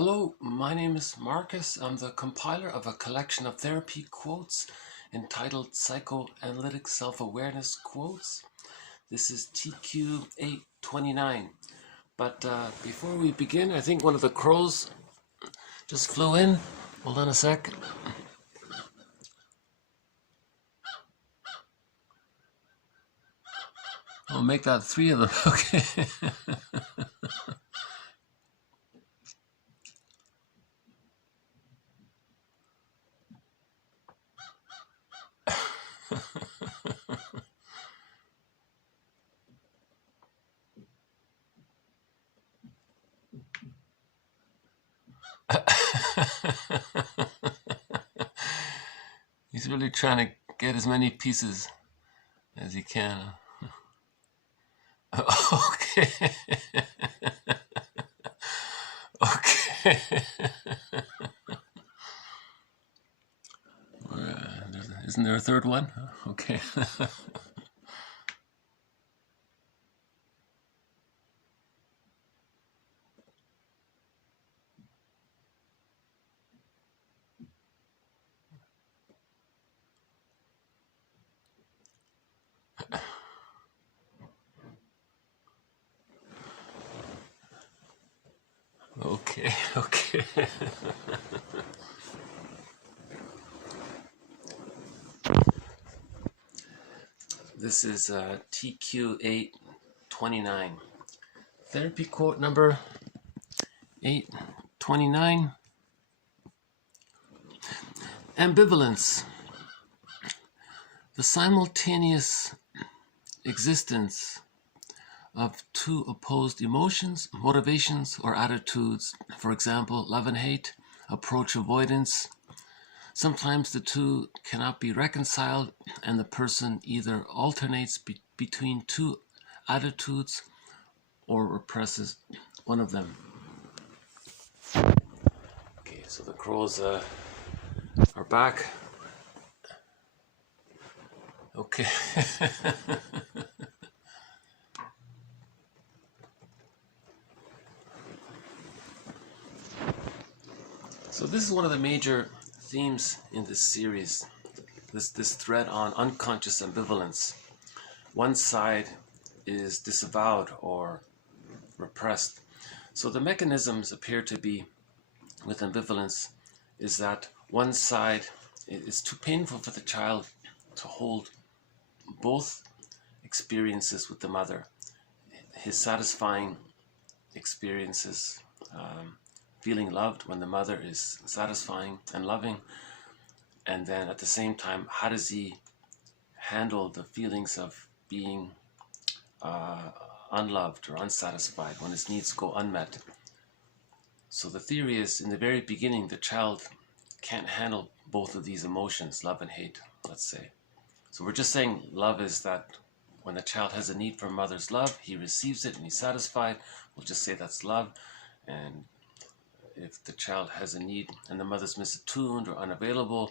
Hello, my name is Marcus. I'm the compiler of a collection of therapy quotes entitled Psychoanalytic Self-Awareness Quotes. This is TQ829. But before we begin, I think one of the crows just flew in. Hold on a sec. I'll make that three of them. Okay. He's really trying to get as many pieces as he can. Okay. Okay. Isn't there a third one? Okay. Okay, okay. This is TQ829. Therapy quote number 829. Ambivalence. The simultaneous existence of two opposed emotions, motivations, or attitudes, for example, love and hate, approach-avoidance. Sometimes the two cannot be reconciled, and the person either alternates between two attitudes or represses one of them. Okay, so the crows are back. Okay. So this is one of the major themes in this series, this thread on unconscious ambivalence. One side is disavowed or repressed. So the mechanisms appear to be, with ambivalence, is that one side is too painful for the child to hold both experiences with the mother. His satisfying experiences, feeling loved when the mother is satisfying and loving, and then at the same time, how does he handle the feelings of being unloved or unsatisfied when his needs go unmet? So the theory is, in the very beginning, the child can't handle both of these emotions, love and hate, let's say. So we're just saying love is that when the child has a need for mother's love, he receives it and he's satisfied. We'll just say that's love. And if the child has a need and the mother's misattuned or unavailable,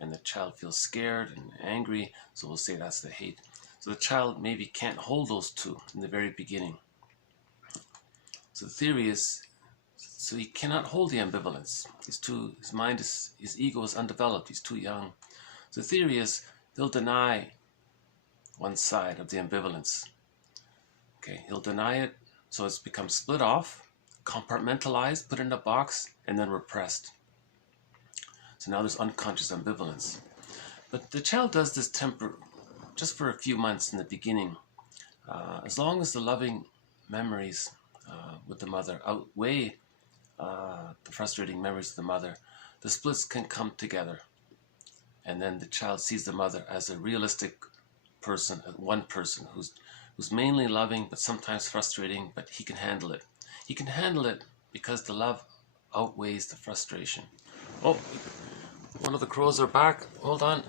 and the child feels scared and angry, so we'll say that's the hate. So the child maybe can't hold those two in the very beginning. So the theory is, so he cannot hold the ambivalence. His mind his ego is undeveloped. He's too young. So the theory is he'll deny one side of the ambivalence. Okay, he'll deny it, so it's become split off, compartmentalized, put in a box, and then repressed. So now there's unconscious ambivalence. But the child does this just for a few months in the beginning. As long as the loving memories with the mother outweigh the frustrating memories of the mother, the splits can come together. And then the child sees the mother as a realistic person, one person who's mainly loving, but sometimes frustrating, but he can handle it. He can handle it because the love outweighs the frustration. Oh, one of the crows are back. Hold on.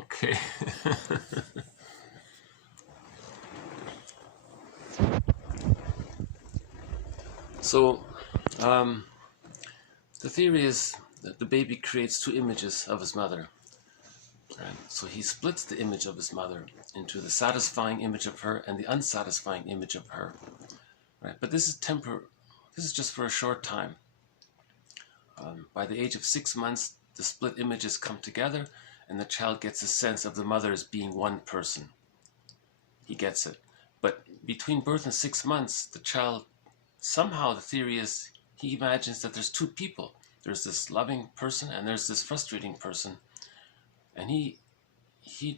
Okay. So the theory is that the baby creates two images of his mother. Right? So he splits the image of his mother into the satisfying image of her and the unsatisfying image of her. Right? But this is This is just for a short time. By the age of 6 months, the split images come together, and the child gets a sense of the mother as being one person. He gets it. But between birth and 6 months, the child, somehow the theory is, he imagines that there's two people. There's this loving person and there's this frustrating person. And he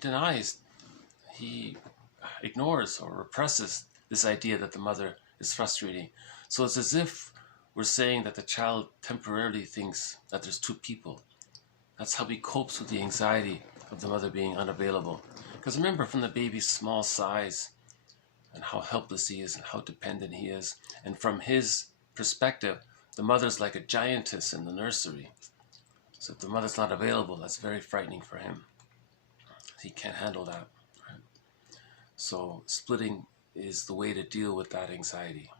denies, he ignores or represses this idea that the mother is frustrating. So it's as if we're saying that the child temporarily thinks that there's two people. That's how he copes with the anxiety of the mother being unavailable. Because remember, from the baby's small size and how helpless he is and how dependent he is, and from his perspective, the mother's like a giantess in the nursery. So if the mother's not available, that's very frightening for him. He can't handle that. Right? So splitting is the way to deal with that anxiety.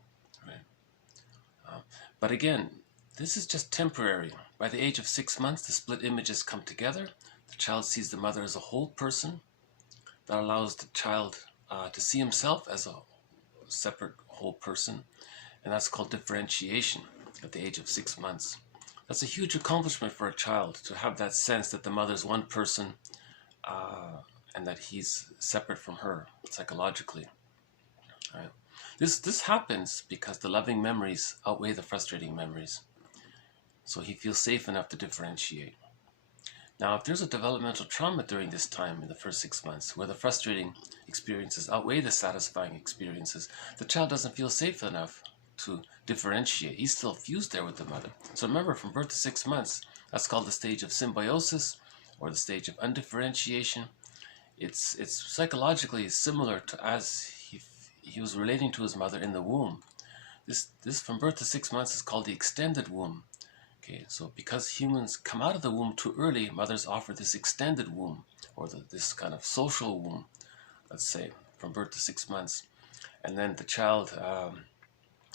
Right? But again, this is just temporary. By the age of 6 months, the split images come together. The child sees the mother as a whole person. That allows the child to see himself as a separate whole person. And that's called differentiation at the age of 6 months. That's a huge accomplishment for a child, to have that sense that the mother's one person and that he's separate from her psychologically. Right? This happens because the loving memories outweigh the frustrating memories. So he feels safe enough to differentiate. Now, if there's a developmental trauma during this time in the first 6 months, where the frustrating experiences outweigh the satisfying experiences, the child doesn't feel safe enough to differentiate. He's still fused there with the mother. So remember, from birth to 6 months, that's called the stage of symbiosis, or the stage of undifferentiation. It's psychologically similar to as he was relating to his mother in the womb. This from birth to 6 months is called the extended womb. Okay, so because humans come out of the womb too early, mothers offer this extended womb, or this kind of social womb, let's say, from birth to 6 months. And then the child,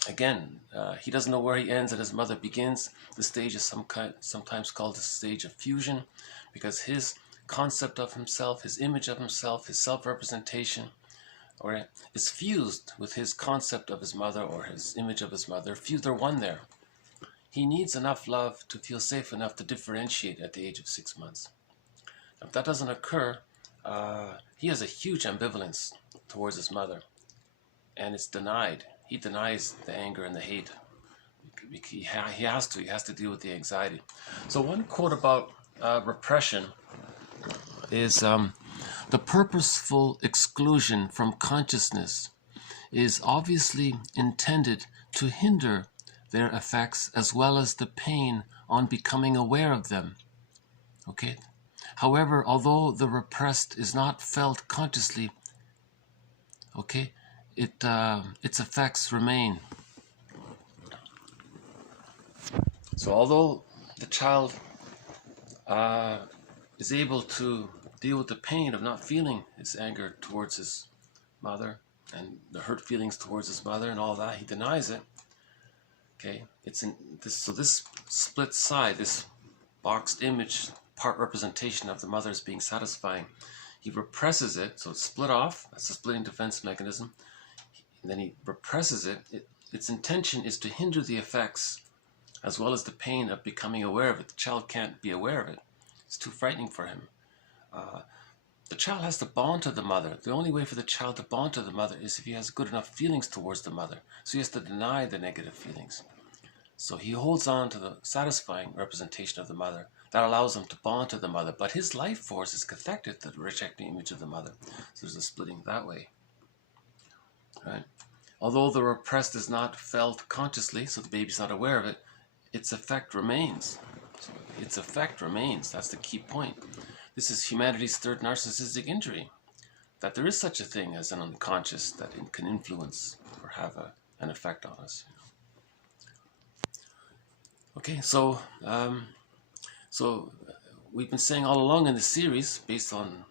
he doesn't know where he ends and his mother begins. The stage is sometimes called the stage of fusion, because his concept of himself, his image of himself, his self-representation, is fused with his concept of his mother or his image of his mother. They're one there. He needs enough love to feel safe enough to differentiate at the age of 6 months. If that doesn't occur, he has a huge ambivalence towards his mother, and it's denied. He denies the anger and the hate. He has to deal with the anxiety. So one quote about repression is, the purposeful exclusion from consciousness is obviously intended to hinder their effects as well as the pain on becoming aware of them. Okay? However, although the repressed is not felt consciously, okay, its effects remain. So although the child is able to deal with the pain of not feeling his anger towards his mother and the hurt feelings towards his mother and all that, he denies it. Okay, so this split side, this boxed image, part representation of the mother as being satisfying, he represses it, so it's split off. That's the splitting defense mechanism. And then he represses it. Its intention is to hinder the effects as well as the pain of becoming aware of it. The child can't be aware of it. It's too frightening for him. The child has to bond to the mother. The only way for the child to bond to the mother is if he has good enough feelings towards the mother. So he has to deny the negative feelings. So he holds on to the satisfying representation of the mother. That allows him to bond to the mother. But his life force is cathected to the rejecting image of the mother. So there's a splitting that way. Right? Although the repressed is not felt consciously, so the baby's not aware of it, its effect remains. So its effect remains. That's the key point. This is humanity's third narcissistic injury, that there is such a thing as an unconscious that can influence or have an effect on us. Okay, so we've been saying all along in this series, based on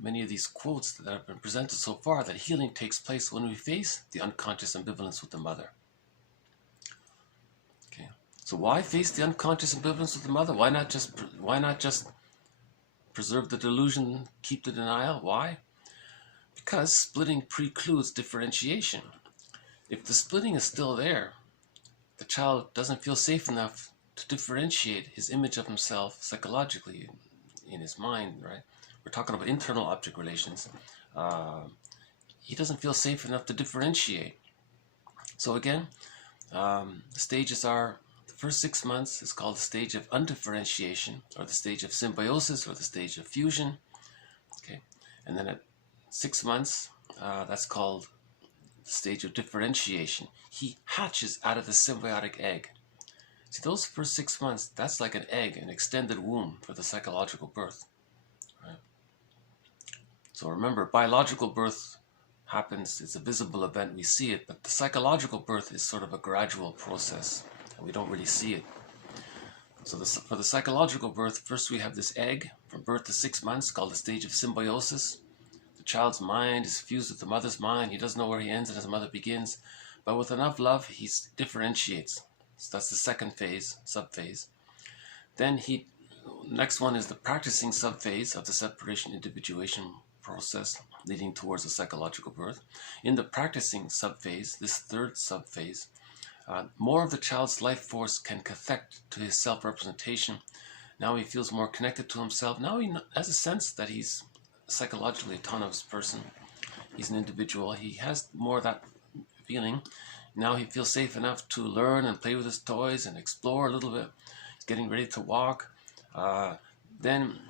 many of these quotes that have been presented so far, that healing takes place when we face the unconscious ambivalence with the mother. So why face the unconscious ambivalence with the mother? Why not just preserve the delusion, keep the denial? Why? Because splitting precludes differentiation. If the splitting is still there, the child doesn't feel safe enough to differentiate his image of himself psychologically in his mind, right? We're talking about internal object relations. He doesn't feel safe enough to differentiate. So again, the stages are, the first 6 months is called the stage of undifferentiation, or the stage of symbiosis, or the stage of fusion. Okay, and then at 6 months, that's called the stage of differentiation. He hatches out of the symbiotic egg. See, those first 6 months, that's like an egg, an extended womb for the psychological birth. Right? So remember, biological birth happens, it's a visible event, we see it, but the psychological birth is sort of a gradual process, and we don't really see it. So for the psychological birth, first we have this egg from birth to 6 months called the stage of symbiosis. The child's mind is fused with the mother's mind. He doesn't know where he ends and his mother begins, but with enough love, he differentiates. So that's the second phase, subphase. Then next one is the practicing subphase of the separation individuation process leading towards the psychological birth. In the practicing subphase, this third subphase, more of the child's life force can connect to his self-representation. Now he feels more connected to himself. Now he has a sense that he's a psychologically autonomous person. He's an individual. He has more of that feeling. Now he feels safe enough to learn and play with his toys and explore a little bit. He's getting ready to walk. Then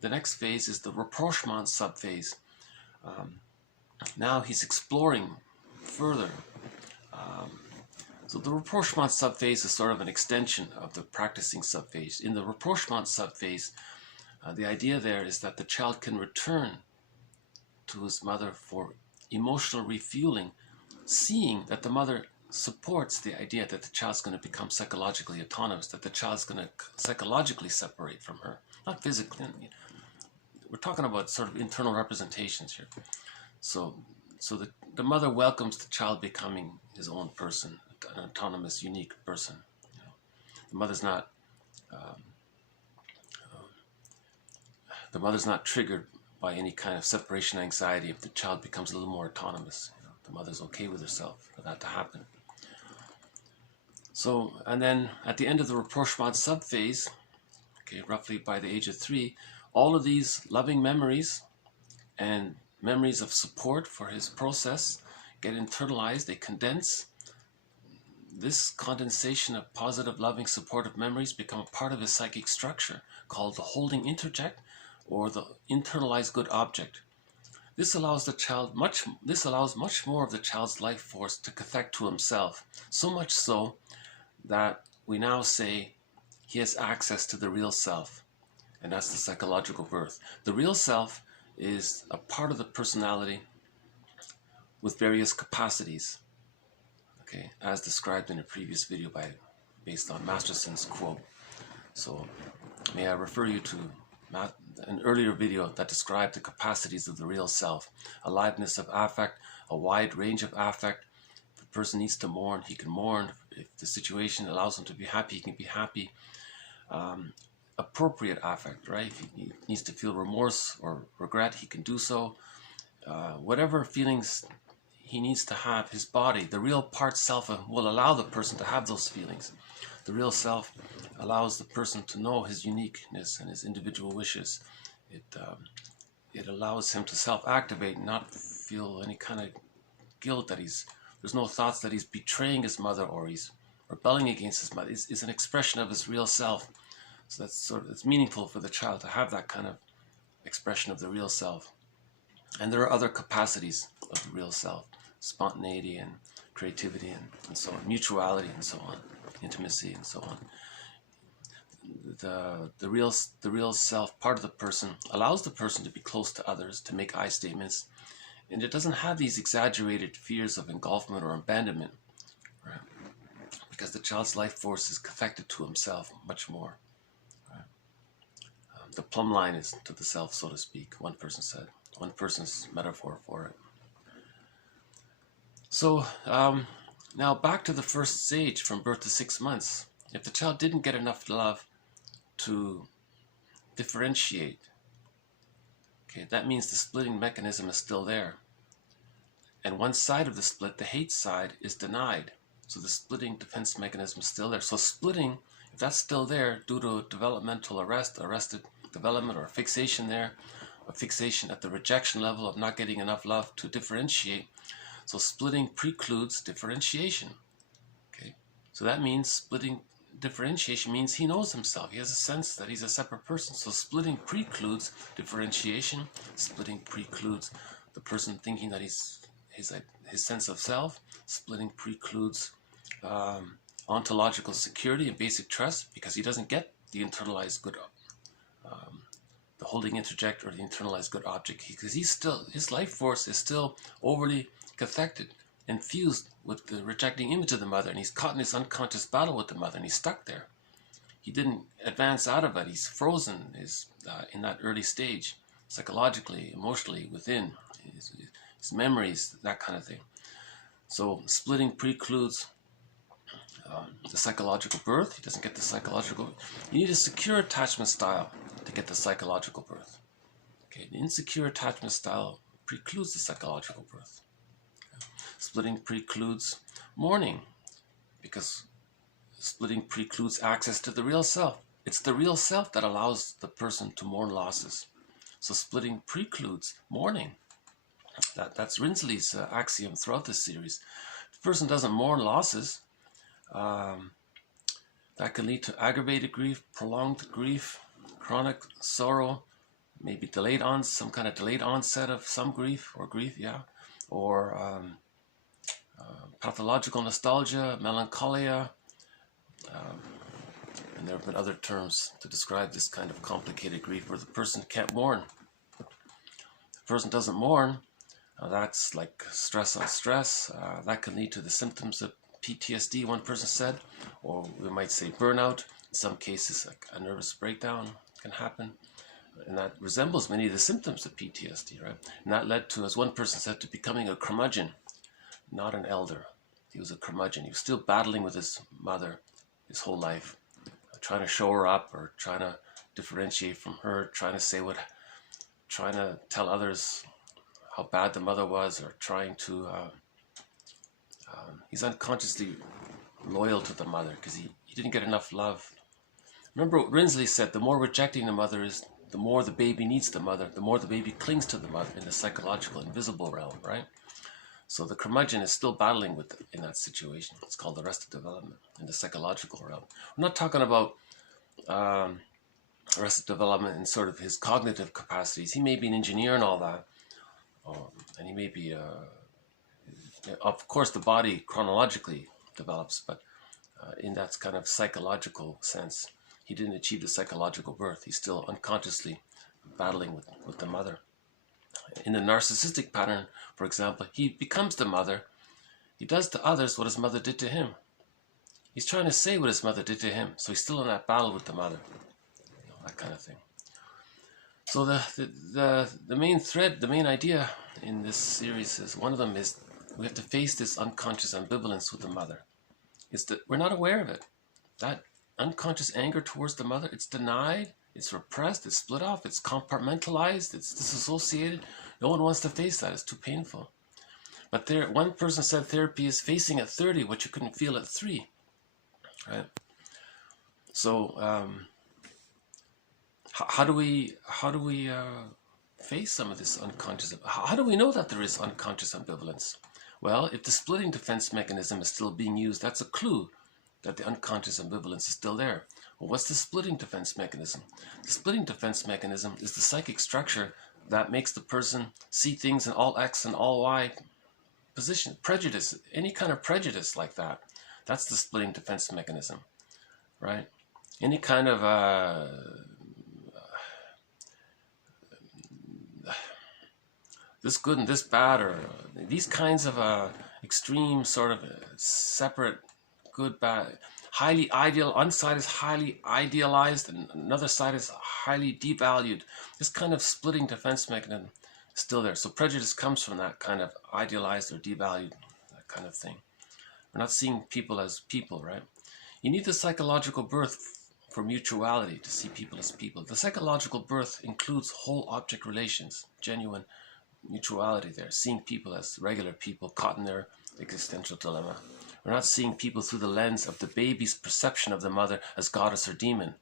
the next phase is the rapprochement subphase. Now he's exploring further. So the rapprochement subphase is sort of an extension of the practicing subphase. In the rapprochement subphase, the idea there is that the child can return to his mother for emotional refueling, seeing that the mother supports the idea that the child's going to become psychologically autonomous, that the child's going to psychologically separate from her, not physically. We're talking about sort of internal representations here. So the mother welcomes the child becoming his own person, an autonomous, unique person. The mother's not triggered by any kind of separation anxiety if the child becomes a little more autonomous. The mother's okay with herself for that to happen. So, and then at the end of the rapprochement subphase, okay, roughly by the age of 3, all of these loving memories and memories of support for his process get internalized, they condense. This condensation of positive, loving, supportive memories become a part of his psychic structure called the holding interject, or the internalized good object. This allows much more of the child's life force to connect to himself, so much so that we now say he has access to the real self, and that's the psychological birth. The real self is a part of the personality with various capacities, okay, as described in a previous video based on Masterson's quote. So may I refer you to an earlier video that described the capacities of the real self: aliveness of affect, a wide range of affect. If a person needs to mourn, he can mourn. If the situation allows him to be happy, he can be happy. Appropriate affect, right? If he needs to feel remorse or regret, he can do so. Whatever feelings he needs to have, his body, the real part self, will allow the person to have those feelings. The real self allows the person to know his uniqueness and his individual wishes. It allows him to self-activate and not feel any kind of guilt that there's no thoughts that he's betraying his mother or he's rebelling against his mother. It's an expression of his real self. So it's meaningful for the child to have that kind of expression of the real self. And there are other capacities of the real self: spontaneity and creativity and so on, mutuality and so on, intimacy and so on. The real self part of the person allows the person to be close to others, to make I statements, and it doesn't have these exaggerated fears of engulfment or abandonment, right? Because the child's life force is connected to himself much more. Right? The plumb line is to the self, so to speak, one person said. One person's metaphor for it. So Now back to the first stage from birth to 6 months. If the child didn't get enough love to differentiate, okay, that means the splitting mechanism is still there. And one side of the split, the hate side, is denied. So the splitting defense mechanism is still there. So splitting, if that's still there due to developmental arrested development or fixation there, a fixation at the rejection level of not getting enough love to differentiate. So splitting precludes differentiation. Okay, so that means splitting differentiation means he knows himself. He has a sense that he's a separate person. So splitting precludes differentiation. Splitting precludes the person thinking that he's his sense of self. Splitting precludes ontological security and basic trust, because he doesn't get the internalized good, the holding interject or the internalized good object, because his life force is still overly cathected and fused with the rejecting image of the mother, and he's caught in this unconscious battle with the mother, and he's stuck there. He didn't advance out of it. He's frozen in that early stage, psychologically, emotionally, within his memories, that kind of thing. So splitting precludes the psychological birth. He doesn't get the psychological. You need a secure attachment style to get the psychological birth. Okay, the insecure attachment style precludes the psychological birth. Okay. Splitting precludes mourning, because splitting precludes access to the real self. It's the real self that allows the person to mourn losses. So splitting precludes mourning. That's Rinsley's axiom throughout this series. If the person doesn't mourn losses, that can lead to aggravated grief, prolonged grief, chronic sorrow, maybe some kind of delayed onset of some grief, or pathological nostalgia, melancholia, and there have been other terms to describe this kind of complicated grief where the person can't mourn. If the person doesn't mourn, that's like stress on stress. That can lead to the symptoms of PTSD, one person said, or we might say burnout. In some cases, like a nervous breakdown can happen, and that resembles many of the symptoms of PTSD, right? And that led to, as one person said, to becoming a curmudgeon, not an elder. He was a curmudgeon. He was still battling with his mother his whole life, trying to show her up or trying to differentiate from her, trying to tell others how bad the mother was, or trying to, he's unconsciously loyal to the mother because he didn't get enough love. Remember what Rinsley said, the more rejecting the mother is, the more the baby needs the mother, the more the baby clings to the mother in the psychological, invisible realm, right? So the curmudgeon is still battling with it in that situation. It's called arrested development in the psychological realm. We're not talking about arrested development in sort of his cognitive capacities. He may be an engineer and all that, and he may be, of course, the body chronologically develops, but in that kind of psychological sense, he didn't achieve the psychological birth. He's still unconsciously battling with the mother. In the narcissistic pattern, for example, he becomes the mother. He does to others what his mother did to him. He's trying to say what his mother did to him, so he's still in that battle with the mother. That kind of thing. So the main thread, the main idea in this series is, one of them is, we have to face this unconscious ambivalence with the mother. It's that we're not aware of it. That unconscious anger towards the mother, it's denied, it's repressed, it's split off, it's compartmentalized, it's disassociated. No one wants to face that. It's too painful. But one person said therapy is facing at 30 what you couldn't feel at 3. Right? So how do we face some of this unconscious? How do we know that there is unconscious ambivalence? Well, if the splitting defense mechanism is still being used, that's a clue that the unconscious ambivalence is still there. Well, what's the splitting defense mechanism? The splitting defense mechanism is the psychic structure that makes the person see things in all X and all Y position. Prejudice, any kind of prejudice like that, that's the splitting defense mechanism, right? Any kind of this good and this bad, or these kinds of extreme sort of separate good, bad, highly ideal, one side is highly idealized and another side is highly devalued. This kind of splitting defense mechanism is still there. So prejudice comes from that kind of idealized or devalued, that kind of thing. We're not seeing people as people, right? You need the psychological birth for mutuality to see people as people. The psychological birth includes whole object relations, genuine mutuality there, seeing people as regular people caught in their existential dilemma. We're not seeing people through the lens of the baby's perception of the mother as goddess or demon.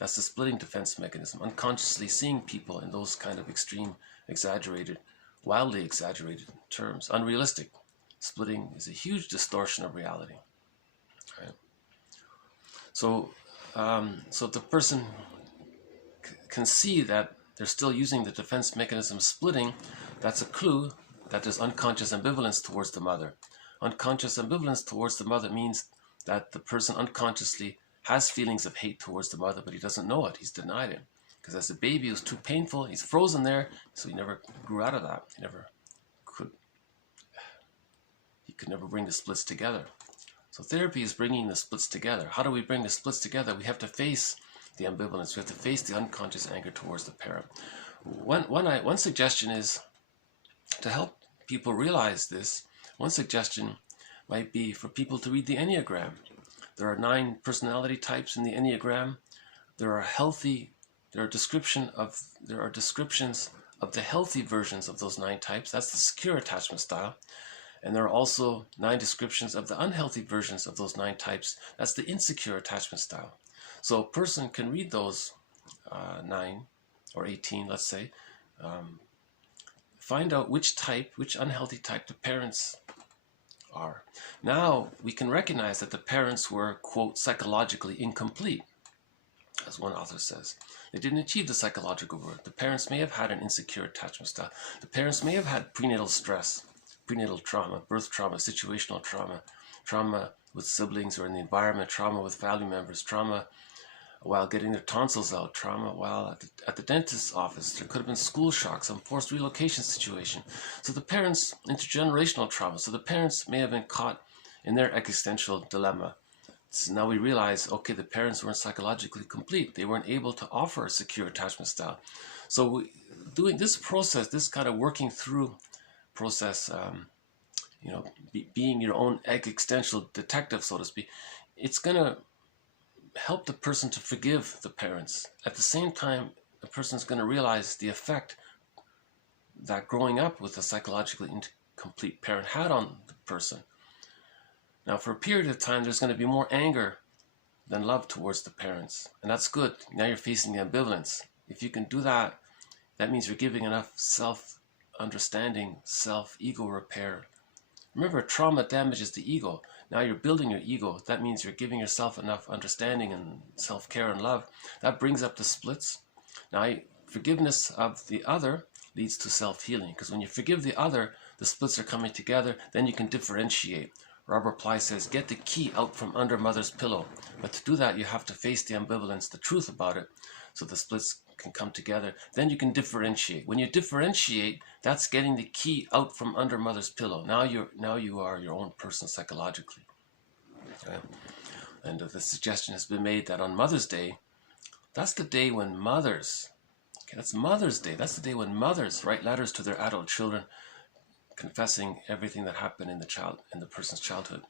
That's the splitting defense mechanism, unconsciously seeing people in those kind of extreme, exaggerated, wildly exaggerated terms, unrealistic. Splitting is a huge distortion of reality. Right? So the person can see that they're still using the defense mechanism splitting. That's a clue that there's unconscious ambivalence towards the mother. Unconscious ambivalence towards the mother means that the person unconsciously has feelings of hate towards the mother, but he doesn't know it. He's denied it. Because as a baby, it was too painful. He's frozen there, so he never grew out of that. He could never bring the splits together. So therapy is bringing the splits together. How do we bring the splits together? We have to face the ambivalence. We have to face the unconscious anger towards the parent. One suggestion is to help people realize this. One suggestion might be for people to read the Enneagram. There are 9 personality types in the Enneagram. There are descriptions of the healthy versions of those 9 types. That's the secure attachment style. And there are also 9 descriptions of the unhealthy versions of those 9 types. That's the insecure attachment style. So a person can read those 9 or 18, let's say, find out which unhealthy type the parents are. Now we can recognize that the parents were, quote, psychologically incomplete, as one author says. They didn't achieve the psychological work. The parents may have had an insecure attachment style. The parents may have had prenatal stress, prenatal trauma, birth trauma, situational trauma, trauma with siblings or in the environment, trauma with family members, trauma while getting their tonsils out, trauma while at the dentist's office. There could have been school shock, some forced relocation situation. So the parents, intergenerational trauma. So the parents may have been caught in their existential dilemma. So now we realize, okay, the parents weren't psychologically complete. They weren't able to offer a secure attachment style. So doing this process, this kind of working through process, being your own existential detective, so to speak, it's going to help the person to forgive the parents. At the same time, the person's going to realize the effect that growing up with a psychologically incomplete parent had on the person. Now, for a period of time, there's going to be more anger than love towards the parents. And that's good. Now you're facing the ambivalence. If you can do that, that means you're giving enough self-understanding, self-ego repair. Remember, trauma damages the ego. Now you're building your ego. That means you're giving yourself enough understanding and self-care and love. That brings up the splits. Now, forgiveness of the other leads to self-healing. Because when you forgive the other, the splits are coming together. Then you can differentiate. Robert Ply says, get the key out from under mother's pillow. But to do that, you have to face the ambivalence, the truth about it, so the splits can come together. Then you can differentiate. When you differentiate, that's getting the key out from under mother's pillow. Now you are your own person psychologically. Okay? And the suggestion has been made that on Mother's Day, that's the day when mothers, that's Mother's Day, that's the day when mothers write letters to their adult children, confessing everything that happened in the person's childhood.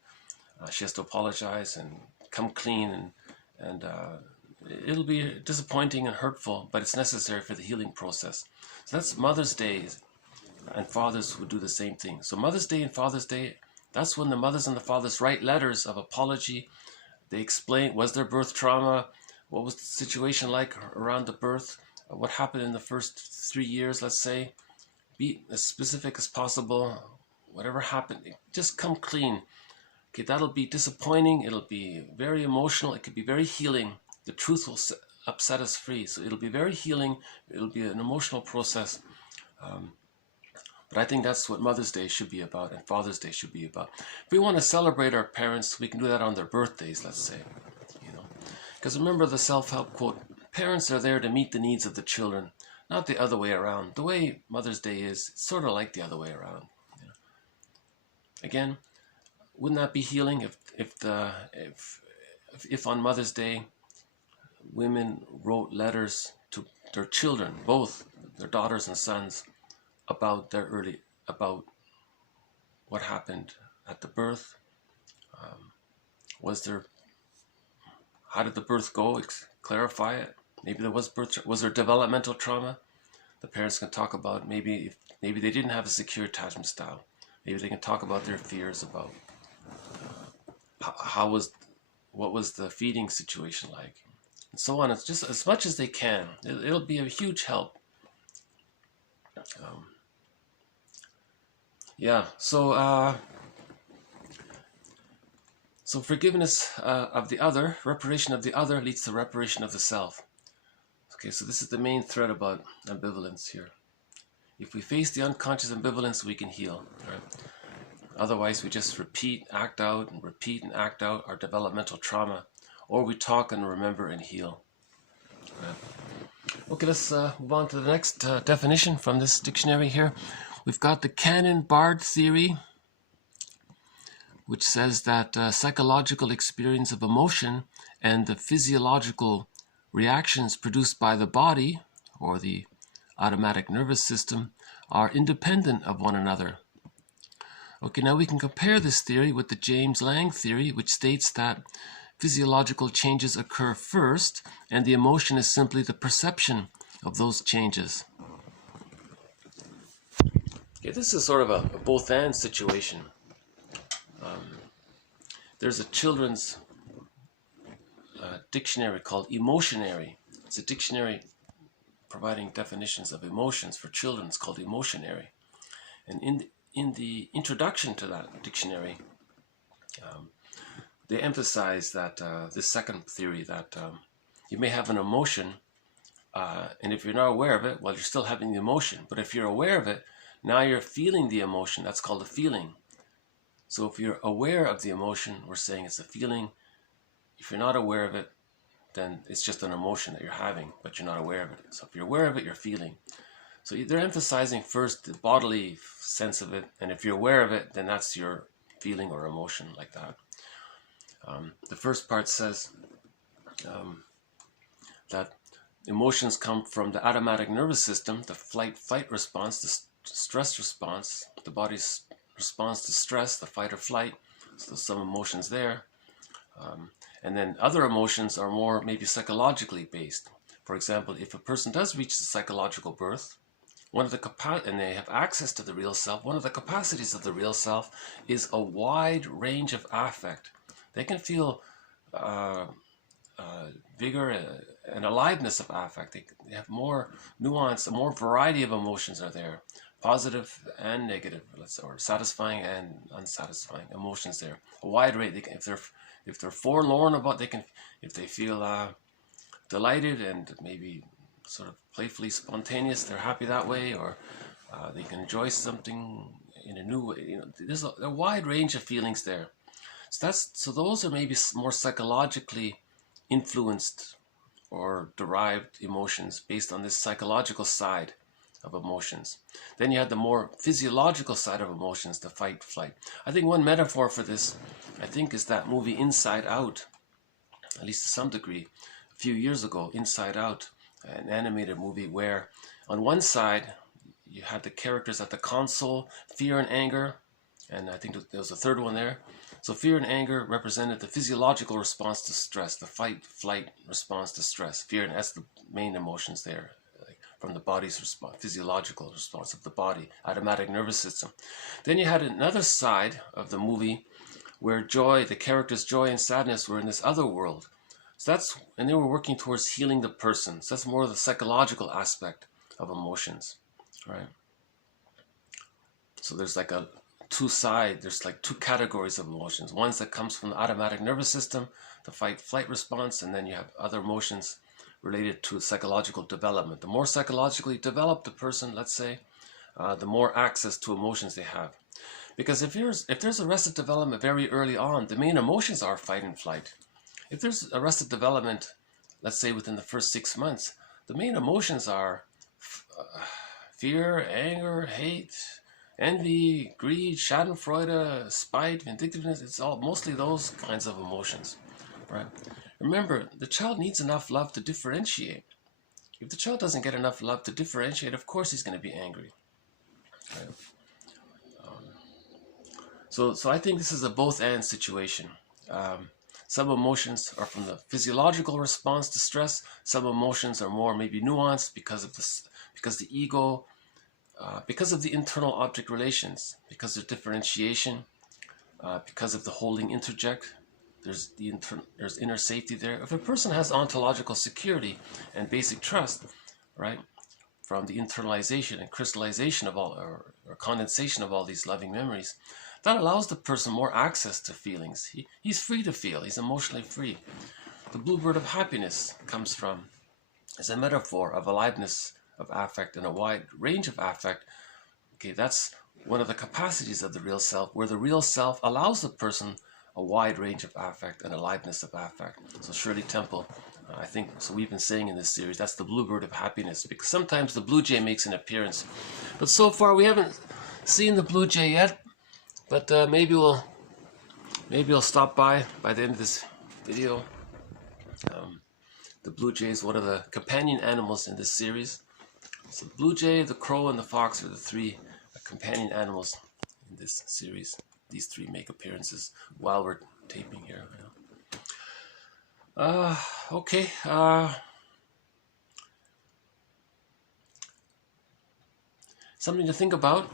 She has to apologize and come clean, and it'll be disappointing and hurtful, but it's necessary for the healing process. So that's Mother's Day, and fathers would do the same thing. So Mother's Day and Father's Day, that's when the mothers and the fathers write letters of apology. They explain, was there birth trauma? What was the situation like around the birth? What happened in the first 3 years, let's say? Be as specific as possible. Whatever happened, just come clean. Okay, that'll be disappointing. It'll be very emotional. It could be very healing. The truth will set us free. So it'll be very healing. It'll be an emotional process. But I think that's what Mother's Day should be about and Father's Day should be about. If we want to celebrate our parents, we can do that on their birthdays, let's say. Because remember the self-help quote, parents are there to meet the needs of the children, not the other way around. The way Mother's Day is, it's sort of like the other way around. Again, wouldn't that be healing if on Mother's Day women wrote letters to their children, both their daughters and sons, about what happened at the birth, Was there, how did the birth go? Clarify it. Maybe there was birth. Was there developmental trauma? The parents can talk about maybe maybe they didn't have a secure attachment style. Maybe they can talk about their fears about what was the feeding situation like, and so on. It's just as much as they can. It'll be a huge help. Yeah. So forgiveness of the other, reparation of the other leads to reparation of the self. Okay, so this is the main thread about ambivalence here. If we face the unconscious ambivalence, we can heal. Right? Otherwise, we just repeat, act out, and repeat and act out our developmental trauma, or we talk and remember and heal. Right? Okay, let's move on to the next definition from this dictionary here. We've got the Cannon-Bard theory, which says that psychological experience of emotion and the physiological reactions produced by the body, or the autonomic nervous system, are independent of one another. Okay, now we can compare this theory with the James-Lange theory, which states that physiological changes occur first, and the emotion is simply the perception of those changes. Okay, this is sort of a both-and situation. There's a children's dictionary called Emotionary. It's a dictionary providing definitions of emotions for children. It's called Emotionary. And in the introduction to that dictionary, they emphasize that this second theory, that you may have an emotion, and if you're not aware of it, well, you're still having the emotion. But if you're aware of it, now you're feeling the emotion. That's called a feeling. So if you're aware of the emotion, we're saying it's a feeling. If you're not aware of it, then it's just an emotion that you're having, but you're not aware of it. So if you're aware of it, you're feeling. So they're emphasizing first the bodily sense of it, and if you're aware of it, then that's your feeling or emotion, like that. The first part says that emotions come from the autonomic nervous system, the flight response, the stress response, the body's response to stress, the fight or flight. So there's some emotions there. And then other emotions are more maybe psychologically based. For example, if a person does reach the psychological birth, and they have access to the real self, one of the capacities of the real self is a wide range of affect. They can feel vigor and aliveness of affect. They have more nuance, more variety of emotions are there. Positive and negative, or satisfying and unsatisfying emotions there. A wide range. If they're forlorn about, if they feel delighted and maybe sort of playfully spontaneous, they're happy that way, or they can enjoy something in a new way. There's a wide range of feelings there. So those are maybe more psychologically influenced or derived emotions based on this psychological side of emotions. Then you have the more physiological side of emotions, the fight, flight. I think one metaphor for this, is that movie Inside Out, at least to some degree, a few years ago, Inside Out, an animated movie where on one side you had the characters at the console, fear and anger, and I think there was a third one there. So fear and anger represented the physiological response to stress, the fight, flight response to stress. Fear, and that's the main emotions there. From the body's response, physiological response of the body, autonomic nervous system. Then you had another side of the movie where the characters' joy and sadness were in this other world. And they were working towards healing the person. So that's more of the psychological aspect of emotions, right? So there's like there's like two categories of emotions. One's that comes from the autonomic nervous system, the fight-flight response, and then you have other emotions related to psychological development. The more psychologically developed the person, let's say, the more access to emotions they have. Because if there's arrested development very early on, the main emotions are fight and flight. If there's arrested development, let's say within the first 6 months, the main emotions are fear, anger, hate, envy, greed, schadenfreude, spite, vindictiveness. It's all mostly those kinds of emotions, right? Remember, the child needs enough love to differentiate. If the child doesn't get enough love to differentiate, of course he's going to be angry. Right? So I think this is a both-and situation. Some emotions are from the physiological response to stress. Some emotions are more maybe nuanced because of this, because the ego, because of the internal object relations, because of differentiation, because of the holding interject. There's inner safety there. If a person has ontological security and basic trust, right, from the internalization and crystallization of all, or condensation of all these loving memories, that allows the person more access to feelings. He's free to feel. He's emotionally free. The bluebird of happiness comes from, as a metaphor of aliveness of affect and a wide range of affect. Okay, that's one of the capacities of the real self, where the real self allows the person a wide range of affect and aliveness of affect. So Shirley Temple, I think, so we've been saying in this series, that's the bluebird of happiness, because sometimes the blue jay makes an appearance. But so far we haven't seen the blue jay yet, but maybe we'll stop by the end of this video. The blue jay is one of the companion animals in this series. So the blue jay, the crow, and the fox are the three companion animals in this series. These three make appearances while we're taping here. Okay. Something to think about,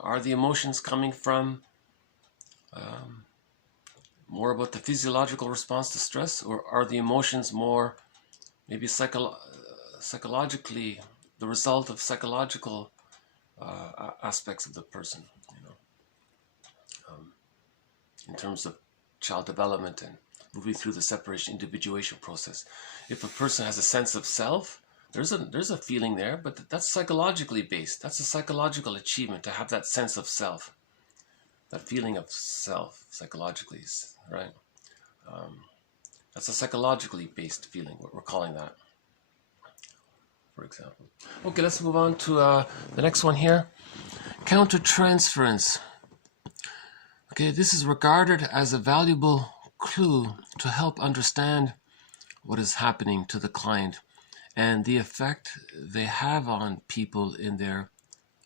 are the emotions coming from more about the physiological response to stress, or are the emotions more maybe psychologically the result of psychological aspects of the person, in terms of child development and moving through the separation individuation process. If a person has a sense of self, there's a feeling there, but that's psychologically based. That's a psychological achievement to have that sense of self, that feeling of self psychologically, right? That's a psychologically based feeling, what we're calling that, for example. Okay, let's move on to the next one here. Countertransference. Okay, this is regarded as a valuable clue to help understand what is happening to the client and the effect they have on people in their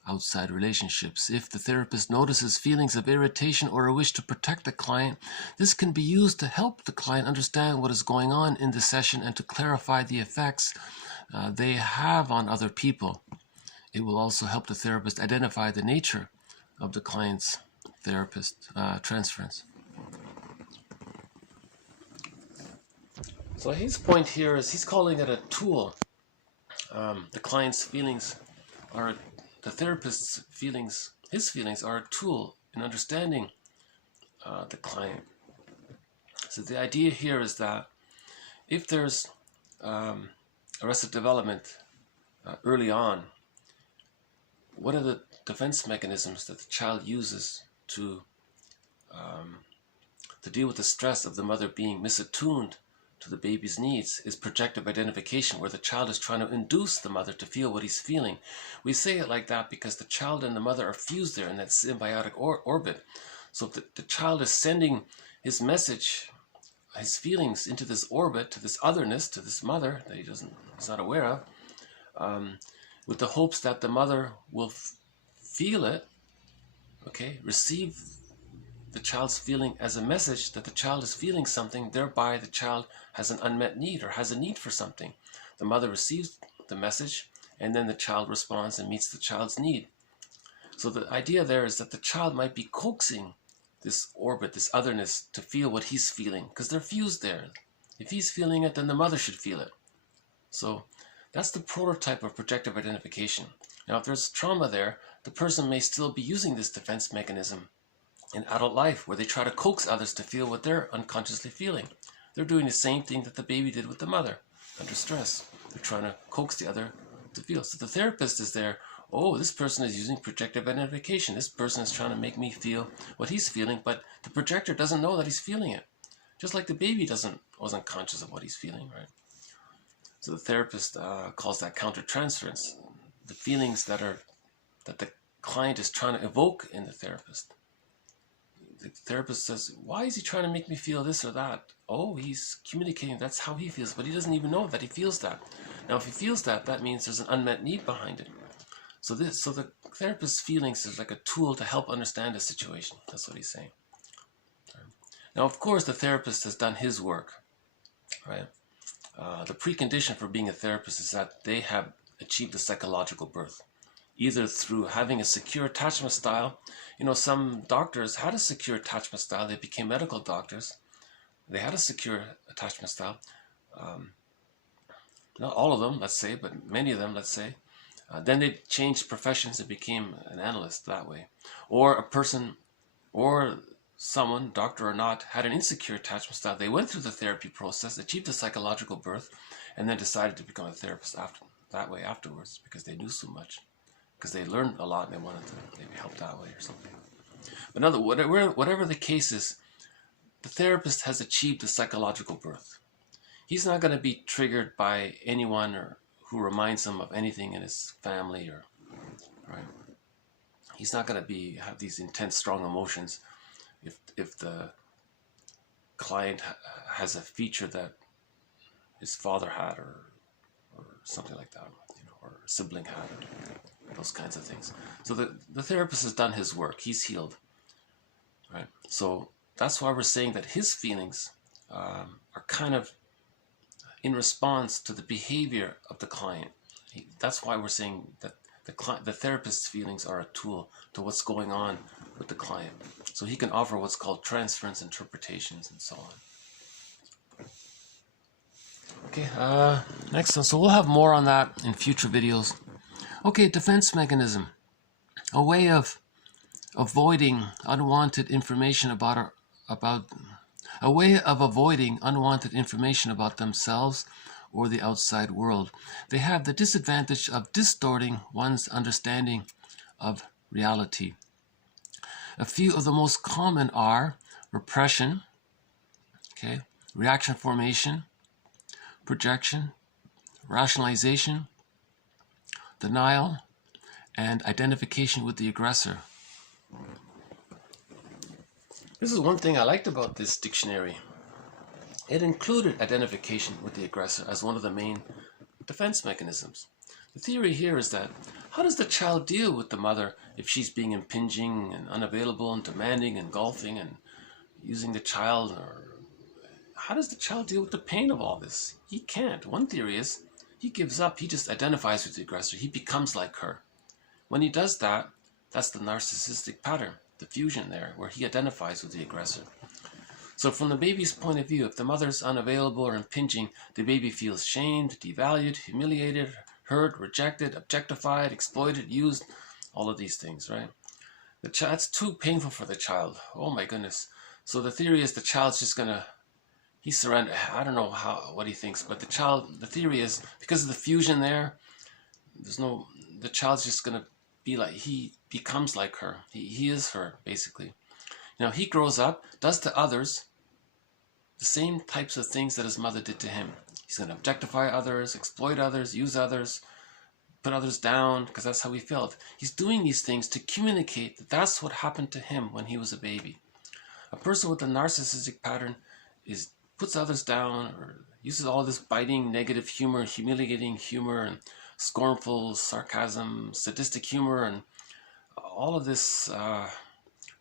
outside relationships. If the therapist notices feelings of irritation or a wish to protect the client, this can be used to help the client understand what is going on in the session and to clarify the effects they have on other people. It will also help the therapist identify the nature of the client's therapist transference. So his point here is he's calling it a tool. The client's feelings are, the therapist's feelings, his feelings are a tool in understanding the client. So the idea here is that if there's arrested development early on, what are the defense mechanisms that the child uses to deal with the stress of the mother being misattuned to the baby's needs is projective identification, where the child is trying to induce the mother to feel what he's feeling. We say it like that because the child and the mother are fused there in that symbiotic orbit. So the child is sending his message, his feelings into this orbit, to this otherness, to this mother that he's not aware of, with the hopes that the mother will feel it, okay, receive the child's feeling as a message that the child is feeling something, thereby the child has an unmet need or has a need for something. The mother receives the message and then the child responds and meets the child's need. So the idea there is that the child might be coaxing this orbit, this otherness, to feel what he's feeling, because they're fused there. If he's feeling it, then the mother should feel it. So that's the prototype of projective identification. Now, if there's trauma there, the person may still be using this defense mechanism in adult life, where they try to coax others to feel what they're unconsciously feeling. They're doing the same thing that the baby did with the mother under stress. They're trying to coax the other to feel. So the therapist is there, oh, this person is using projective identification. This person is trying to make me feel what he's feeling, but the projector doesn't know that he's feeling it. Just like the baby wasn't conscious of what he's feeling, right? So the therapist calls that countertransference, the feelings that the client is trying to evoke in the therapist. The therapist says, why is he trying to make me feel this or that? Oh, he's communicating, that's how he feels, but he doesn't even know that he feels that. Now, if he feels that, that means there's an unmet need behind it. So the therapist's feelings is like a tool to help understand the situation. That's what he's saying. Now, of course, the therapist has done his work, right? The precondition for being a therapist is that they have achieved a psychological birth, either through having a secure attachment style. You know, some doctors had a secure attachment style. They became medical doctors. They had a secure attachment style. Not all of them, let's say, but many of them, let's say. Then they changed professions and became an analyst that way. Or a person, or someone, doctor or not, had an insecure attachment style. They went through the therapy process, achieved a psychological birth, and then decided to become a therapist that way afterwards, because they knew so much, because they learned a lot and they wanted to maybe help that way or something. But whatever the case is, the therapist has achieved a psychological birth. He's not going to be triggered by anyone or who reminds him of anything in his family, or right. He's not going to have these intense, strong emotions if the client has a feature that his father had, or something like that, you know, or a sibling had, or those kinds of things. So the therapist has done his work. He's healed, right? So that's why we're saying that his feelings are kind of in response to the behavior of the client. That's why we're saying that the therapist's feelings are a tool to what's going on with the client. So he can offer what's called transference interpretations and so on. Okay, next one. So we'll have more on that in future videos. Okay, defense mechanism. A way of avoiding unwanted information about themselves or the outside world. They have the disadvantage of distorting one's understanding of reality. A few of the most common are repression, okay, reaction formation, projection, rationalization, denial, and identification with the aggressor. This is one thing I liked about this dictionary. It included identification with the aggressor as one of the main defense mechanisms. The theory here is that, how does the child deal with the mother if she's being impinging and unavailable and demanding and golfing and using the child? Or how does the child deal with the pain of all this? He can't. One theory is he gives up. He just identifies with the aggressor. He becomes like her. When he does that, that's the narcissistic pattern, the fusion there, where he identifies with the aggressor. So from the baby's point of view, if the mother's unavailable or impinging, the baby feels shamed, devalued, humiliated, hurt, rejected, objectified, exploited, used, all of these things, right? It's too painful for the child. Oh my goodness. So the theory is the child's just he surrender. I don't know what he thinks, but the theory is, because of the fusion there, the child's just gonna be like, he becomes like her. He is her, basically. Now, he grows up, does to others the same types of things that his mother did to him. He's going to objectify others, exploit others, use others, put others down, because that's how he felt. He's doing these things to communicate that that's what happened to him when he was a baby. A person with a narcissistic pattern puts others down, or uses all this biting, negative humor, humiliating humor, and scornful sarcasm, sadistic humor, and all of this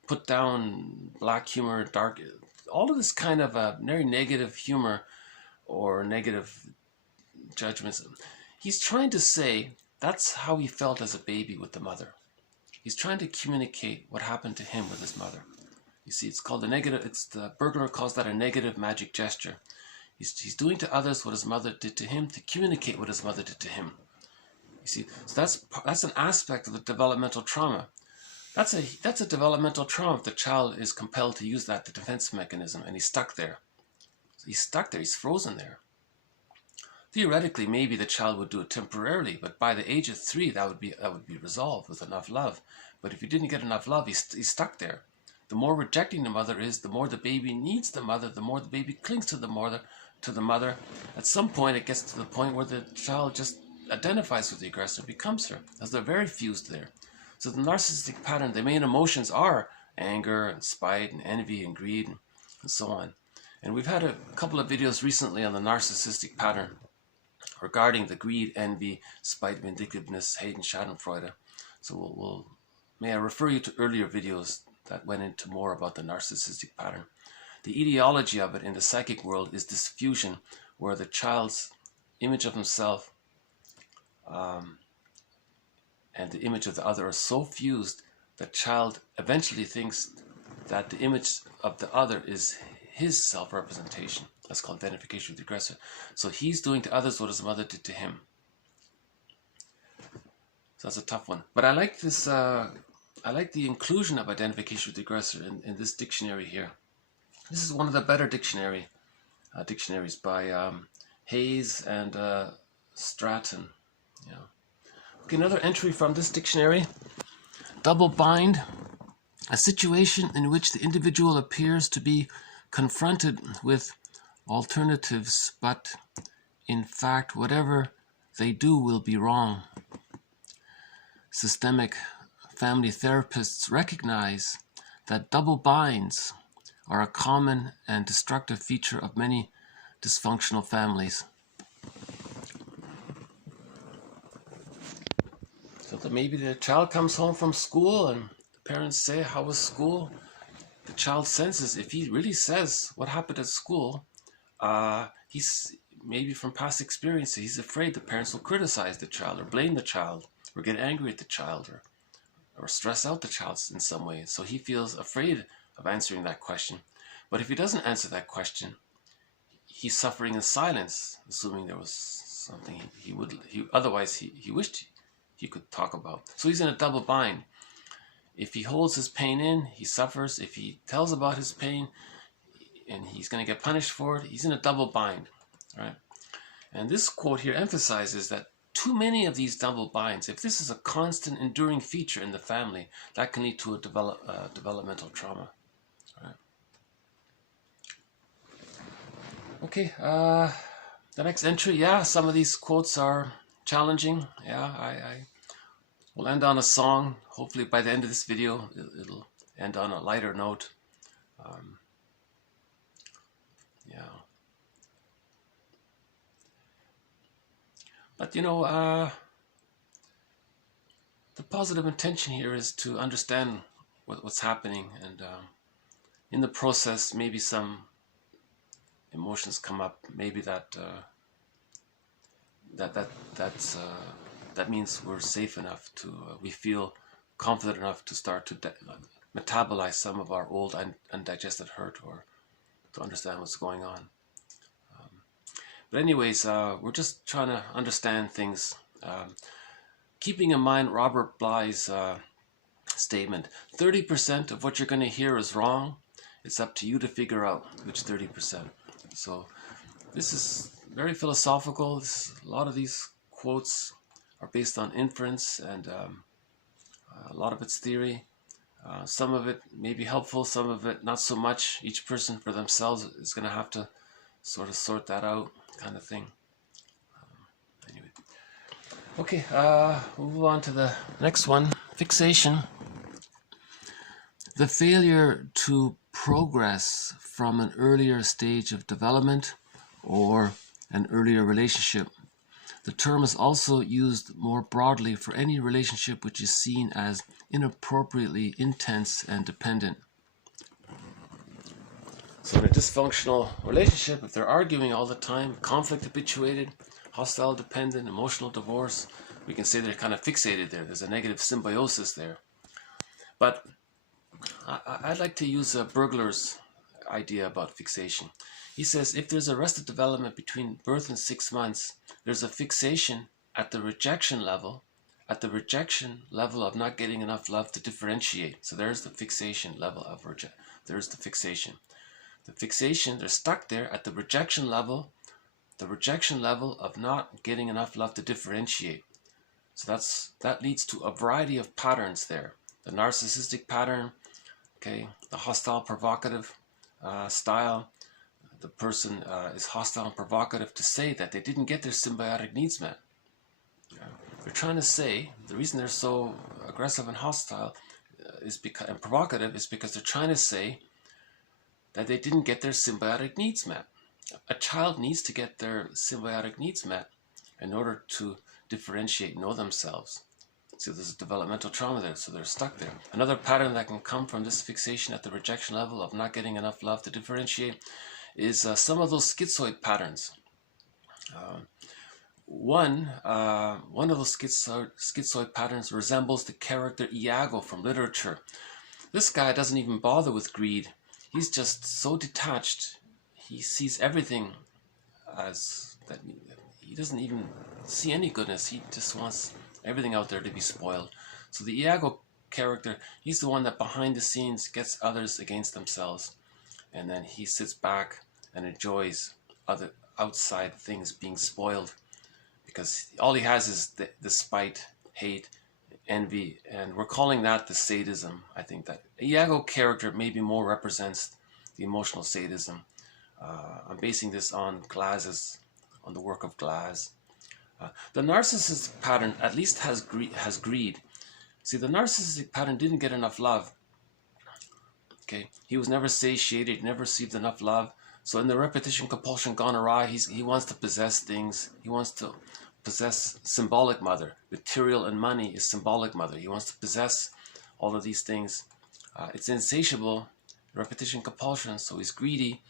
put down black humor, dark, all of this kind of very negative humor or negative judgments. He's trying to say that's how he felt as a baby with the mother. He's trying to communicate what happened to him with his mother. You see, the burglar calls that a negative magic gesture. He's doing to others what his mother did to him to communicate what his mother did to him. You see, so that's an aspect of the developmental trauma. That's a developmental trauma if the child is compelled to use that defense mechanism and he's stuck there. So he's stuck there, he's frozen there. Theoretically, maybe the child would do it temporarily, but by the age of 3, that would be resolved with enough love. But if he didn't get enough love, he's stuck there. The more rejecting the mother is, the more the baby needs the mother, the more the baby clings to the mother. At some point, it gets to the point where the child just identifies with the aggressor, becomes her, as they're very fused there. So the narcissistic pattern, the main emotions are anger and spite and envy and greed and so on. And we've had a couple of videos recently on the narcissistic pattern regarding the greed, envy, spite, vindictiveness, hate, and schadenfreude. So may I refer you to earlier videos that went into more about the narcissistic pattern. The etiology of it in the psychic world is this fusion where the child's image of himself and the image of the other are so fused that child eventually thinks that the image of the other is his self-representation. That's called identification with the aggressor. So he's doing to others what his mother did to him. So that's a tough one. But I like this, I like the inclusion of identification with the aggressor in this dictionary here. This is one of the better dictionaries by Hayes and Stratton. Yeah. Okay, another entry from this dictionary. Double bind, a situation in which the individual appears to be confronted with alternatives, but in fact whatever they do will be wrong. Systemic family therapists recognize that double binds are a common and destructive feature of many dysfunctional families. So that maybe the child comes home from school and the parents say, "How was school?" The child senses, if he really says what happened at school, he's maybe from past experience, he's afraid the parents will criticize the child or blame the child or get angry at the child or stress out the child in some way. So he feels afraid of answering that question. But if he doesn't answer that question, he's suffering in silence, assuming there was something he wished he could talk about. So he's in a double bind. If he holds his pain in, he suffers. If he tells about his pain and he's going to get punished for it, he's in a double bind, right? And this quote here emphasizes that too many of these double binds, if this is a constant enduring feature in the family, that can lead to a developmental trauma, right? Okay, the next entry, yeah, some of these quotes are challenging. Yeah, I will end on a song. Hopefully by the end of this video, it'll end on a lighter note. Yeah. But you know, the positive intention here is to understand what's happening, and in the process, maybe some emotions come up. Maybe that means we're safe enough to, we feel confident enough to start to metabolize some of our old undigested hurt, or to understand what's going on. But anyways, we're just trying to understand things. Keeping in mind Robert Bly's statement, 30% of what you're going to hear is wrong. It's up to you to figure out which 30%. So this is very philosophical. A lot of these quotes are based on inference, and a lot of it's theory. Some of it may be helpful, some of it not so much. Each person for themselves is going to have to sort of sort that out, kind of thing. Anyway. Okay, we'll move on to the next one. Fixation. The failure to progress from an earlier stage of development or an earlier relationship. The term is also used more broadly for any relationship which is seen as inappropriately intense and dependent. So in a dysfunctional relationship, if they're arguing all the time, conflict habituated, hostile dependent, emotional divorce, we can say they're kind of fixated there. There's a negative symbiosis there. But I'd like to use Bergler's idea about fixation. He says if there's arrested development between birth and 6 months, there's a fixation at the rejection level of not getting enough love to differentiate. So there's the fixation level of there's the fixation. The fixation, they're stuck there at the rejection level of not getting enough love to differentiate. So that leads to a variety of patterns there. The narcissistic pattern, okay, the hostile provocative style. The person is hostile and provocative to say that they didn't get their symbiotic needs met. They're trying to say the reason they're so aggressive and hostile and provocative is because they're trying to say that they didn't get their symbiotic needs met. A child needs to get their symbiotic needs met in order to differentiate, know themselves. So there's a developmental trauma there, so they're stuck there. Another pattern that can come from this fixation at the rejection level of not getting enough love to differentiate is some of those schizoid patterns. One of those schizoid patterns resembles the character Iago from literature. This guy doesn't even bother with greed. He's just so detached. He sees everything as that. He doesn't even see any goodness. He just wants everything out there to be spoiled. So the Iago character, he's the one that behind the scenes gets others against themselves. And then he sits back and enjoys other outside things being spoiled. Because all he has is the spite, hate, envy, and we're calling that the sadism. I think that Iago character maybe more represents the emotional sadism. I'm basing this on on the work of Glass. The narcissistic pattern at least has greed. See, the narcissistic pattern didn't get enough love. Okay, he was never satiated, never received enough love. So in the repetition compulsion gone awry, he wants to possess things. He wants to possess symbolic mother. Material and money is symbolic mother. He wants to possess all of these things. It's insatiable, repetition compulsion, so he's greedy.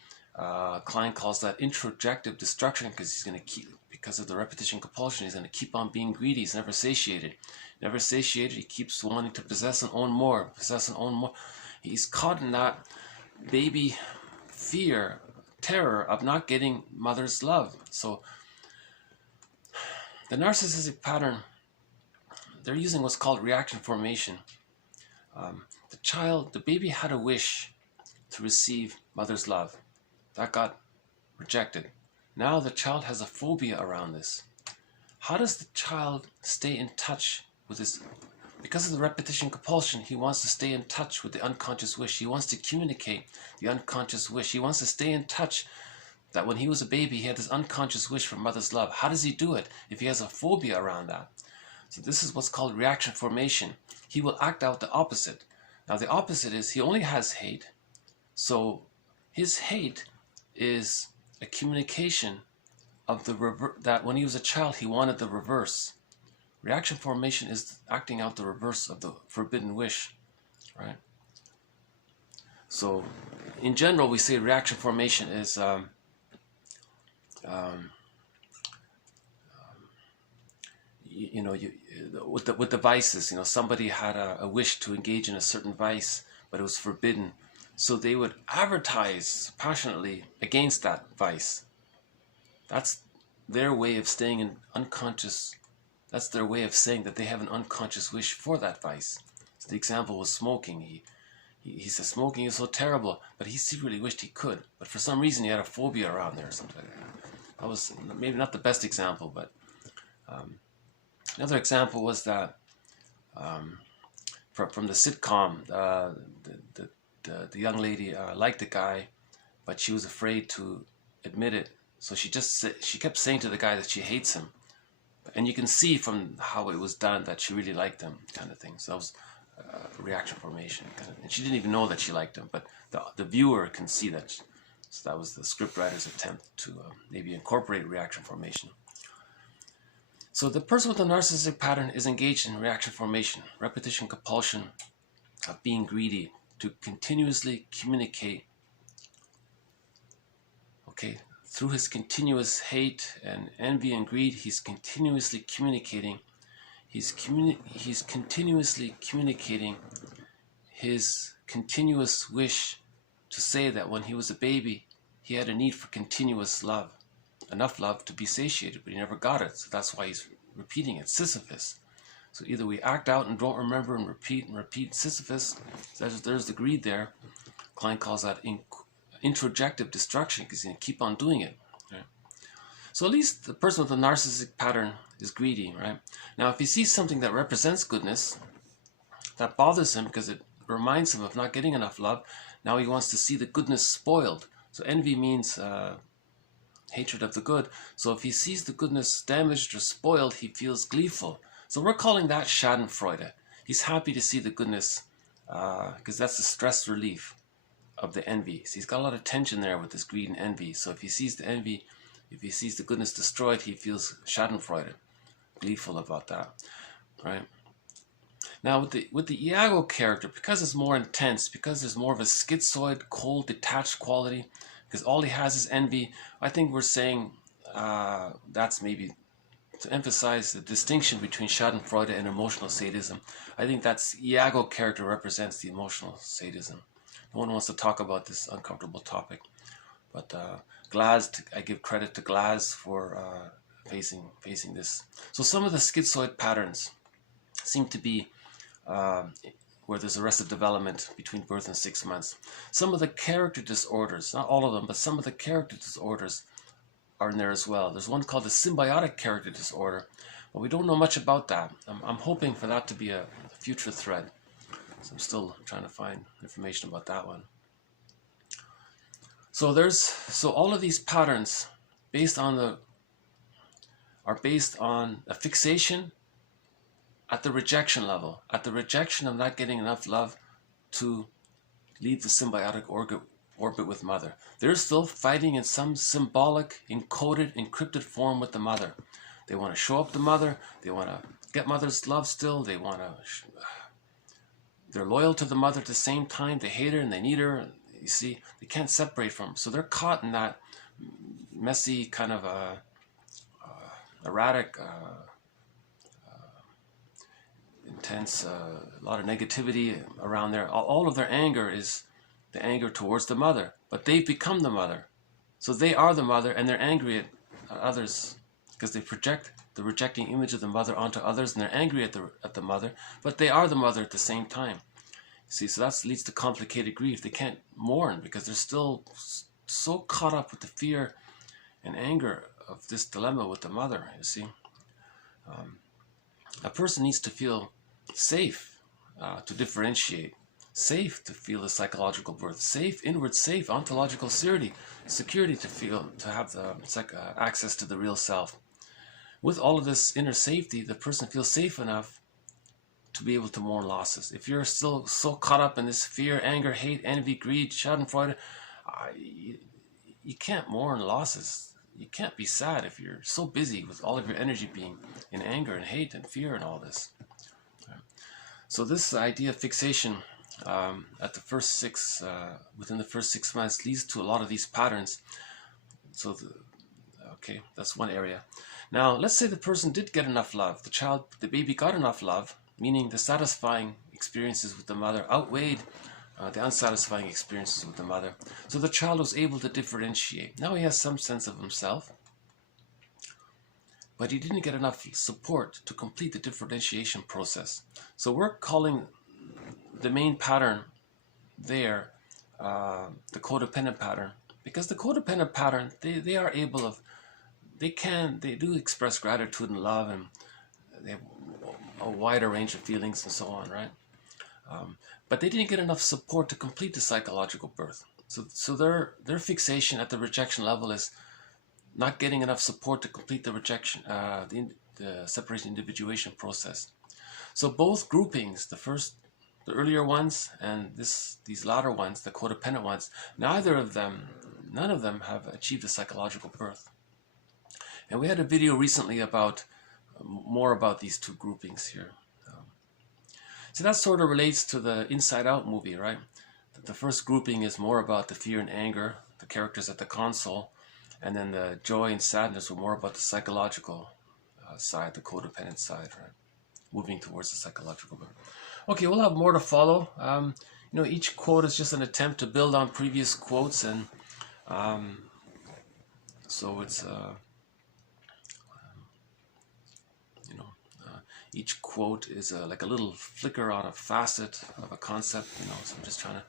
Klein calls that introjective destruction because he's going to keep, because of the repetition compulsion, he's going to keep on being greedy. He's never satiated. Never satiated, he keeps wanting to possess and own more, possess and own more. He's caught in that baby fear, terror of not getting mother's love. So the narcissistic pattern, they're using what's called reaction formation. The baby had a wish to receive mother's love. That got rejected. Now the child has a phobia around this. How does the child stay in touch with this? Because of the repetition compulsion, he wants to stay in touch with the unconscious wish. He wants to communicate the unconscious wish. He wants to stay in touch that when he was a baby, he had this unconscious wish for mother's love. How does he do it if he has a phobia around that? So this is what's called reaction formation. He will act out the opposite. Now the opposite is he only has hate. So his hate is a communication of that when he was a child, he wanted the reverse. Reaction formation is acting out the reverse of the forbidden wish, right? So in general, we say reaction formation is with the vices, somebody had a wish to engage in a certain vice, but it was forbidden. So they would advertise passionately against that vice. That's their way of staying in unconscious. That's their way of saying that they have an unconscious wish for that vice. So the example was smoking. He said smoking is so terrible, but he secretly wished he could. But for some reason he had a phobia around there or something like that. That was maybe not the best example, but another example was that from the sitcom, the young lady liked the guy, but she was afraid to admit it. So she kept saying to the guy that she hates him. And you can see from how it was done that she really liked him, kind of thing. So that was reaction formation, kind of. And she didn't even know that she liked him, but the viewer can see that. So that was the scriptwriter's attempt to maybe incorporate reaction formation. So the person with the narcissistic pattern is engaged in reaction formation, repetition compulsion, of being greedy, to continuously communicate. Okay. Through his continuous hate and envy and greed, he's continuously communicating. He's continuously communicating his continuous wish to say that when he was a baby, he had a need for continuous love, enough love to be satiated, but he never got it. So that's why he's repeating it, Sisyphus. So either we act out and don't remember and repeat Sisyphus. There's the greed there. Klein calls that introjective destruction because he's going to keep on doing it. Right? So at least the person with the narcissistic pattern is greedy, right? Now, if he sees something that represents goodness, that bothers him because it reminds him of not getting enough love, now he wants to see the goodness spoiled. So envy means hatred of the good. So if he sees the goodness damaged or spoiled, he feels gleeful. So we're calling that Schadenfreude. He's happy to see the goodness because that's the stress relief of the envy. So he's got a lot of tension there with this greed and envy. So if he sees the envy, if he sees the goodness destroyed, he feels Schadenfreude, gleeful about that, right? Now with the Iago character, because it's more intense, because there's more of a schizoid, cold, detached quality, because all he has is envy, I think we're saying that's maybe to emphasize the distinction between Schadenfreude and emotional sadism. I think that's Iago character represents the emotional sadism. No one wants to talk about this uncomfortable topic, but Glass, I give credit to Glass for facing this. So some of the schizoid patterns seem to be where there's arrested development between birth and 6 months. Some of the character disorders, not all of them, but some of the character disorders are in there as well. There's one called the symbiotic character disorder, but we don't know much about that. I'm hoping for that to be a future thread. So I'm still trying to find information about that one. So all of these patterns are based on a fixation at the rejection level, at the rejection of not getting enough love to leave the symbiotic orbit with mother. They're still fighting in some symbolic, encoded, encrypted form with the mother. They want to show up the mother. They want to get mother's love still. They're loyal to the mother at the same time. They hate her and they need her. You see, they can't separate from her. So they're caught in that messy kind of erratic, intense, a lot of negativity around there. All of their anger is the anger towards the mother, but they've become the mother. So they are the mother, and they're angry at others because they project the rejecting image of the mother onto others, and they're angry at the mother, but they are the mother at the same time. See, so that leads to complicated grief. They can't mourn because they're still so caught up with the fear and anger of this dilemma with the mother, you see. A person needs to feel safe to differentiate, safe to feel the psychological birth, safe, inward safe, ontological security to have the access to the real self. With all of this inner safety, the person feels safe enough to be able to mourn losses. If you're still so caught up in this fear, anger, hate, envy, greed, Schadenfreude, you can't mourn losses. You can't be sad if you're so busy with all of your energy being in anger and hate and fear and all this. So this idea of fixation at the first within the first 6 months leads to a lot of these patterns. So, okay, that's one area. Now, let's say the person did get enough love. The baby got enough love, meaning the satisfying experiences with the mother outweighed the unsatisfying experiences with the mother. So the child was able to differentiate. Now he has some sense of himself, but he didn't get enough support to complete the differentiation process. So we're calling the main pattern there the codependent pattern, because the codependent pattern, they are able of, they do express gratitude and love, and they have a wider range of feelings and so on, right? But they didn't get enough support to complete the psychological birth. So their fixation at the rejection level is not getting enough support to complete the rejection, the separation individuation process. So both groupings, the earlier ones and these latter ones, the codependent ones, none of them have achieved a psychological birth. And we had a video recently about more about these two groupings here. So that sort of relates to the Inside Out movie, right? The first grouping is more about the fear and anger, the characters at the console, and then the joy and sadness were more about the psychological side, the codependent side, right? Moving towards the psychological birth. Okay, we'll have more to follow. Each quote is just an attempt to build on previous quotes, and so it's each quote is like a little flicker on a facet of a concept, so I'm just trying to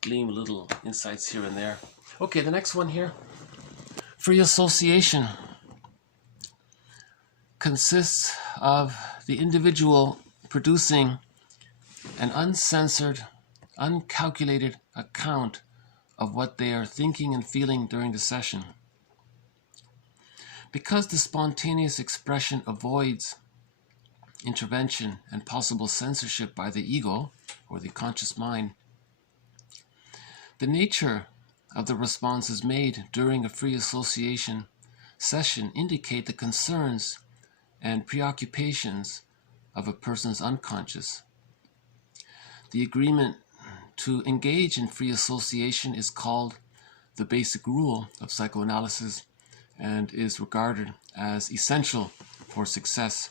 glean little insights here and there. Okay, the next one here. Free association consists of the individual producing an uncensored, uncalculated account of what they are thinking and feeling during the session. Because the spontaneous expression avoids intervention and possible censorship by the ego or the conscious mind, the nature of the responses made during a free association session indicate the concerns and preoccupations of a person's unconscious. The agreement to engage in free association is called the basic rule of psychoanalysis and is regarded as essential for success.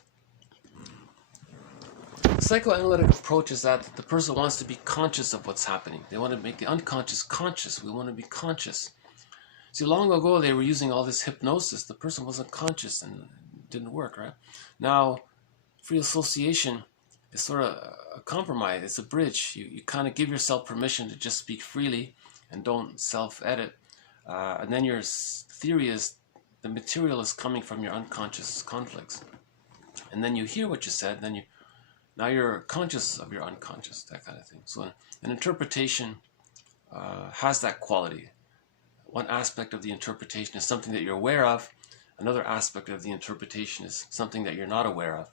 The psychoanalytic approach is that the person wants to be conscious of what's happening. They want to make the unconscious conscious. We want to be conscious. See, long ago they were using all this hypnosis. The person wasn't conscious and it didn't work, right? Now, free association is sort of a compromise. It's a bridge. You kind of give yourself permission to just speak freely and don't self-edit. And then your theory is the material is coming from your unconscious conflicts. And then you hear what you said, then now you're conscious of your unconscious, that kind of thing. So an interpretation has that quality. One aspect of the interpretation is something that you're aware of. Another aspect of the interpretation is something that you're not aware of.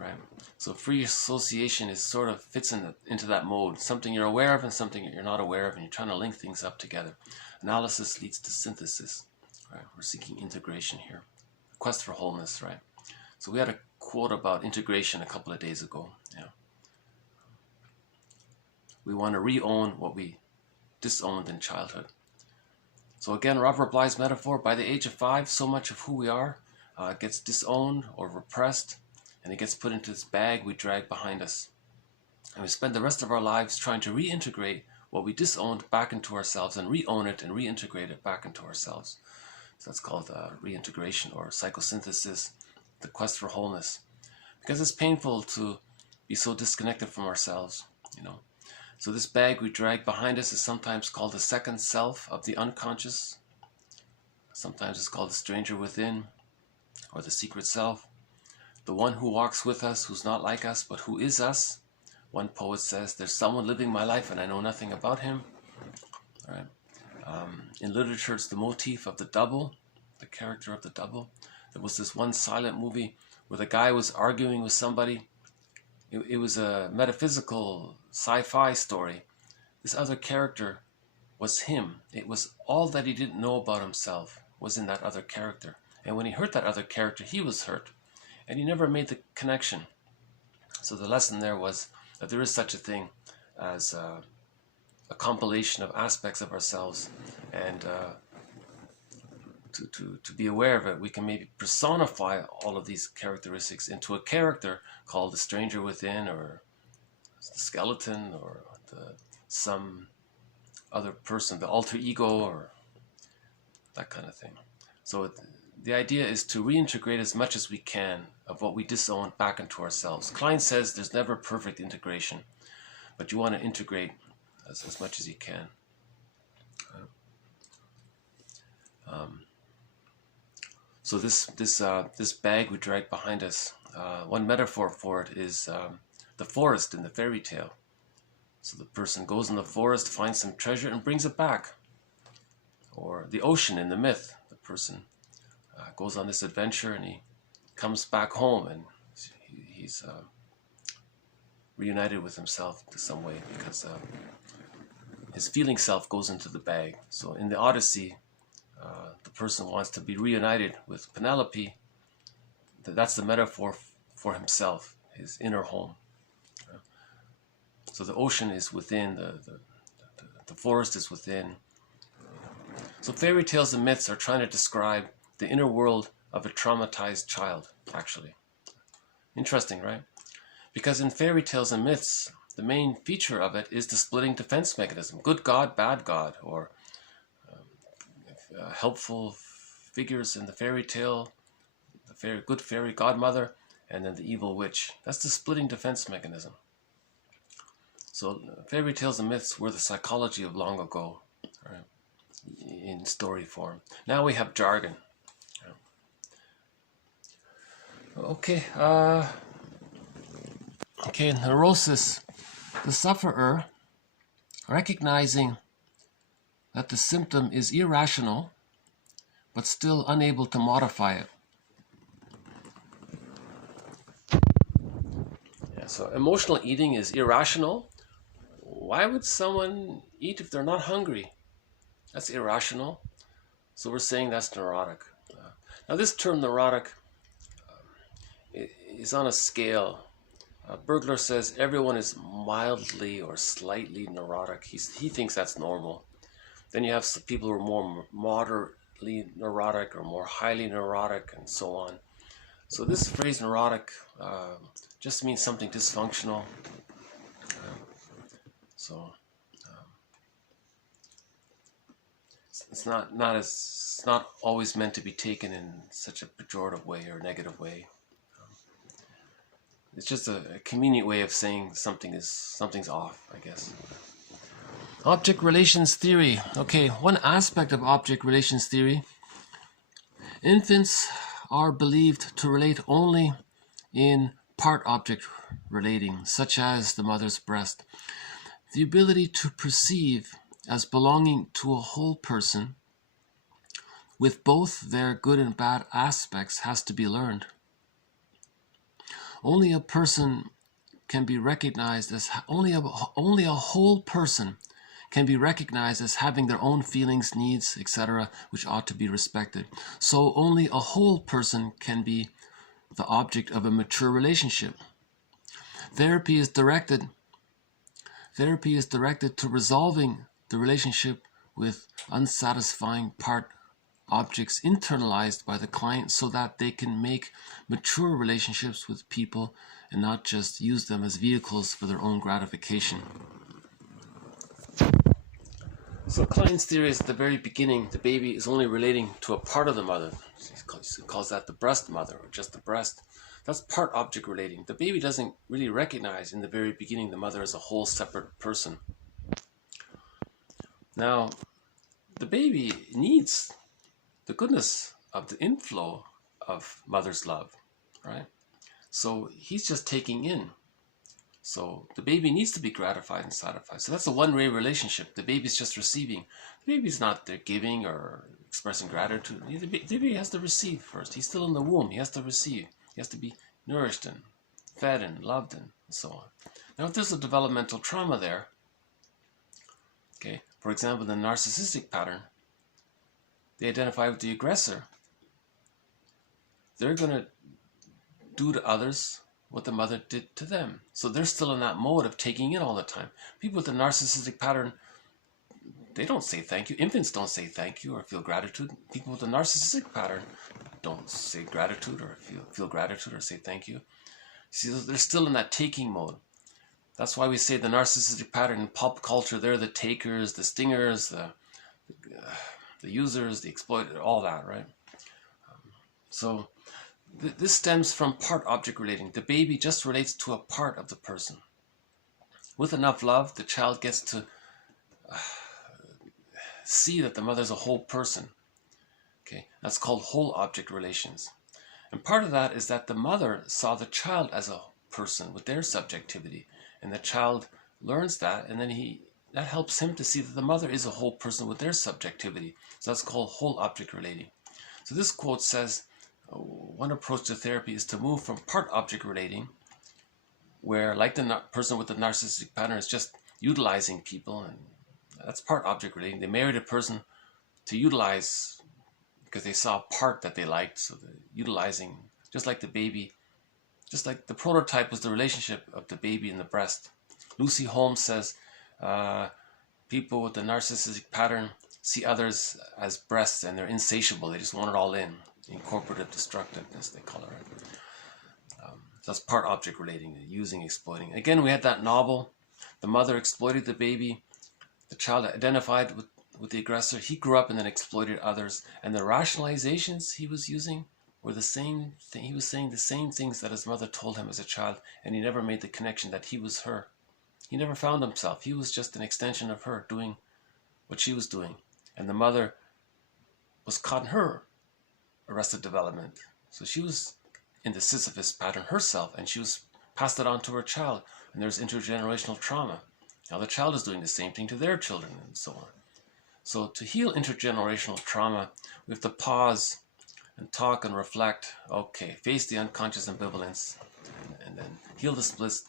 Right? So free association is sort of fits into that mode. Something you're aware of and something that you're not aware of, and you're trying to link things up together. Analysis leads to synthesis. Right? We're seeking integration here. Quest for wholeness, right? So we had a quote about integration a couple of days ago. Yeah. We want to re-own what we disowned in childhood. So again, Robert Bly's metaphor, by the age of 5, so much of who we are gets disowned or repressed, and it gets put into this bag we drag behind us. And we spend the rest of our lives trying to reintegrate what we disowned back into ourselves and re-own it and reintegrate it back into ourselves. So that's called reintegration or psychosynthesis, the quest for wholeness. Because it's painful to be so disconnected from ourselves, you know. So this bag we drag behind us is sometimes called the second self of the unconscious. Sometimes it's called the stranger within or the secret self. The one who walks with us, who's not like us, but who is us. One poet says, there's someone living my life and I know nothing about him. All right. In literature, it's the motif of the double, the character of the double. There was this one silent movie where the guy was arguing with somebody. It was a metaphysical sci-fi story. This other character was him. It was all that he didn't know about himself was in that other character. And when he hurt that other character, he was hurt. And he never made the connection. So the lesson there was that there is such a thing as a compilation of aspects of ourselves, and to be aware of it, we can maybe personify all of these characteristics into a character called the stranger within, or the skeleton, or some other person, the alter ego, or that kind of thing. So the idea is to reintegrate as much as we can of what we disown back into ourselves. Klein says there's never perfect integration, but you want to integrate as much as you can. So this bag we drag behind us, one metaphor for it is the forest in the fairy tale. So the person goes in the forest, finds some treasure, and brings it back. Or the ocean in the myth. The person goes on this adventure and he comes back home and he's reunited with himself to some way because his feeling self goes into the bag. So in the Odyssey, the person wants to be reunited with Penelope. That's the metaphor for himself, his inner home. So the ocean is within, the forest is within. So fairy tales and myths are trying to describe the inner world of a traumatized child, actually. Interesting, right? Because in fairy tales and myths, the main feature of it is the splitting defense mechanism. Good God, bad God, or helpful figures in the fairy tale, the good fairy godmother, and then the evil witch. That's the splitting defense mechanism. So fairy tales and myths were the psychology of long ago, right? In story form. Now we have jargon. Okay, in neurosis, the sufferer, recognizing that the symptom is irrational, but still unable to modify it. Yeah, so emotional eating is irrational. Why would someone eat if they're not hungry? That's irrational. So we're saying that's neurotic. Now this term neurotic is on a scale. Burglar says everyone is mildly or slightly neurotic. He thinks that's normal. Then you have some people who are more moderately neurotic or more highly neurotic and so on. So this phrase neurotic just means something dysfunctional. So it's not always meant to be taken in such a pejorative way or negative way. It's just a convenient way of saying something's off, I guess. Object relations theory. Okay, one aspect of object relations theory. Infants are believed to relate only in part object relating, such as the mother's breast. The ability to perceive as belonging to a whole person with both their good and bad aspects has to be learned. Only a person can be recognized as only a whole person can be recognized as having their own feelings, needs, etc., which ought to be respected. So only a whole person can be the object of a mature relationship. Therapy is directed to resolving the relationship with unsatisfying part objects internalized by the client so that they can make mature relationships with people and not just use them as vehicles for their own gratification. So Klein's theory is at the very beginning, the baby is only relating to a part of the mother. He calls that the breast mother, or just the breast. That's part object relating. The baby doesn't really recognize in the very beginning the mother as a whole separate person. Now, the baby needs the goodness of the inflow of mother's love, right? So he's just taking in. So the baby needs to be gratified and satisfied. So that's a one-way relationship. The baby's just receiving. The baby's not there giving or expressing gratitude. The baby has to receive first. He's still in the womb. He has to receive. He has to be nourished and fed and loved and so on. Now, if there's a developmental trauma there, okay, for example, the narcissistic pattern, they identify with the aggressor. They're going to do to others what the mother did to them. So they're still in that mode of taking in all the time. People with the narcissistic pattern, they don't say thank you. Infants don't say thank you or feel gratitude. People with the narcissistic pattern don't say gratitude or feel gratitude or say thank you. See, they're still in that taking mode. That's why we say the narcissistic pattern in pop culture, they're the takers, the stingers, the users, the exploiters, all that, right? So this stems from part object relating. The baby just relates to a part of the person. With enough love, the child gets to see that the mother's a whole person. Okay, that's called whole object relations. And part of that is that the mother saw the child as a person with their subjectivity, and the child learns that, and then that helps him to see that the mother is a whole person with their subjectivity. So that's called whole object relating. So this quote says, one approach to therapy is to move from part object relating, where like the person with the narcissistic pattern is just utilizing people, and that's part object relating. They married a person to utilize because they saw a part that they liked, so they're utilizing, just like the baby, just like the prototype was the relationship of the baby and the breast. Lucy Holmes says, people with the narcissistic pattern see others as breasts and they're insatiable. They just want it all in. Incorporative destructiveness, they call it. Right? That's part object relating, using, exploiting. Again, we had that novel. The mother exploited the baby. The child identified with the aggressor. He grew up and then exploited others. And the rationalizations he was using were the same thing. He was saying the same things that his mother told him as a child, and he never made the connection that he was her. He never found himself. He was just an extension of her doing what she was doing. And the mother was caught in her arrested development. So she was in the Sisyphus pattern herself, and she was passed it on to her child, and there's intergenerational trauma. Now the child is doing the same thing to their children, and so on. So to heal intergenerational trauma, we have to pause and talk and reflect. Okay, face the unconscious ambivalence, and then heal the splits,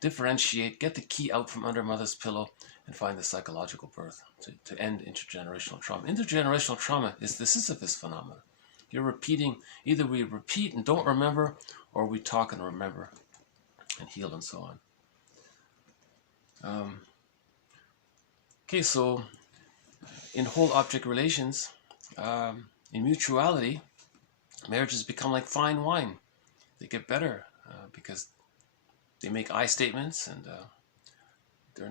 differentiate, get the key out from under mother's pillow, and find the psychological birth to end intergenerational trauma. Intergenerational trauma is the Sisyphus phenomenon. You're repeating, either we repeat and don't remember, or we talk and remember. and healed and so on. Okay, so in whole object relations, in mutuality, marriages become like fine wine. They get better because they make I statements, and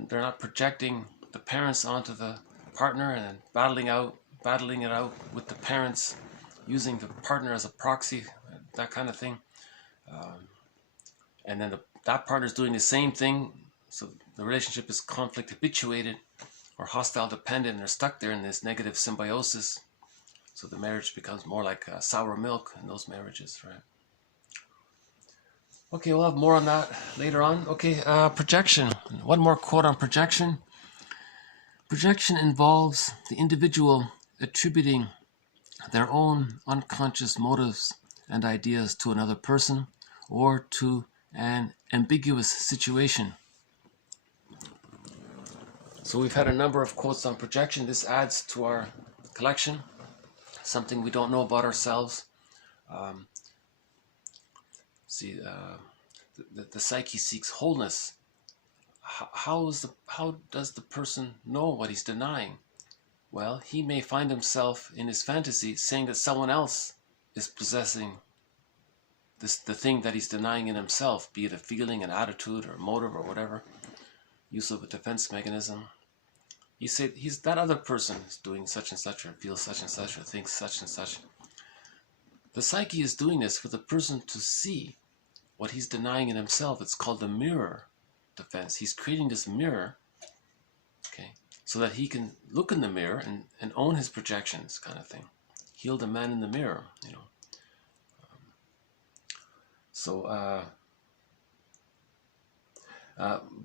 they're not projecting the parents onto the partner and then battling it out with the parents, using the partner as a proxy, that kind of thing. And then that partner is doing the same thing, so the relationship is conflict habituated or hostile dependent, and they're stuck there in this negative symbiosis. So the marriage becomes more like sour milk in those marriages, right? Okay, we'll have more on that later on. Okay, projection. One more quote on projection. Projection involves the individual attributing their own unconscious motives and ideas to another person or to an ambiguous situation. So we've had a number of quotes on projection. This adds to our collection, something we don't know about ourselves. The psyche seeks wholeness. How does the person know what he's denying? Well, he may find himself in his fantasy saying that someone else is possessing the thing that he's denying in himself, be it a feeling, an attitude, or a motive, or whatever. Use of a defense mechanism. He said that other person is doing such and such, or feels such and such, or thinks such and such. The psyche is doing this for the person to see what he's denying in himself. It's called the mirror defense. He's creating this mirror, okay, so that he can look in the mirror and own his projections, kind of thing. Heal the man in the mirror, you know.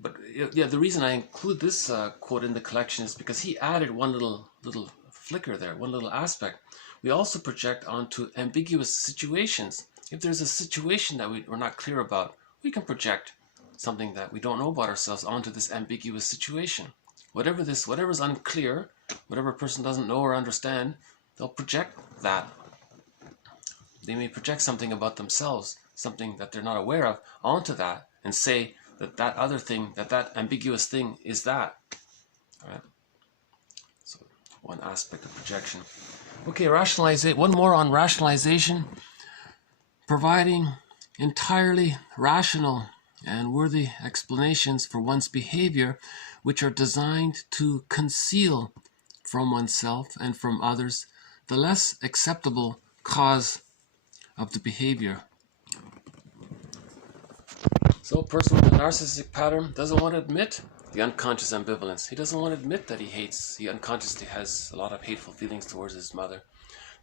But yeah, the reason I include this quote in the collection is because he added one little flicker there, one little aspect. We also project onto ambiguous situations. If there's a situation that we're not clear about, we can project something that we don't know about ourselves onto this ambiguous situation. Whatever's unclear, whatever a person doesn't know or understand, they'll project that. They may project something about themselves, something that they're not aware of, onto that, and say that other thing, that ambiguous thing is that. All right. So one aspect of projection. Okay, one more on rationalization. Providing entirely rational and worthy explanations for one's behavior, which are designed to conceal from oneself and from others the less acceptable cause of the behavior. So a person with a narcissistic pattern doesn't want to admit the unconscious ambivalence. He doesn't want to admit that he unconsciously has a lot of hateful feelings towards his mother,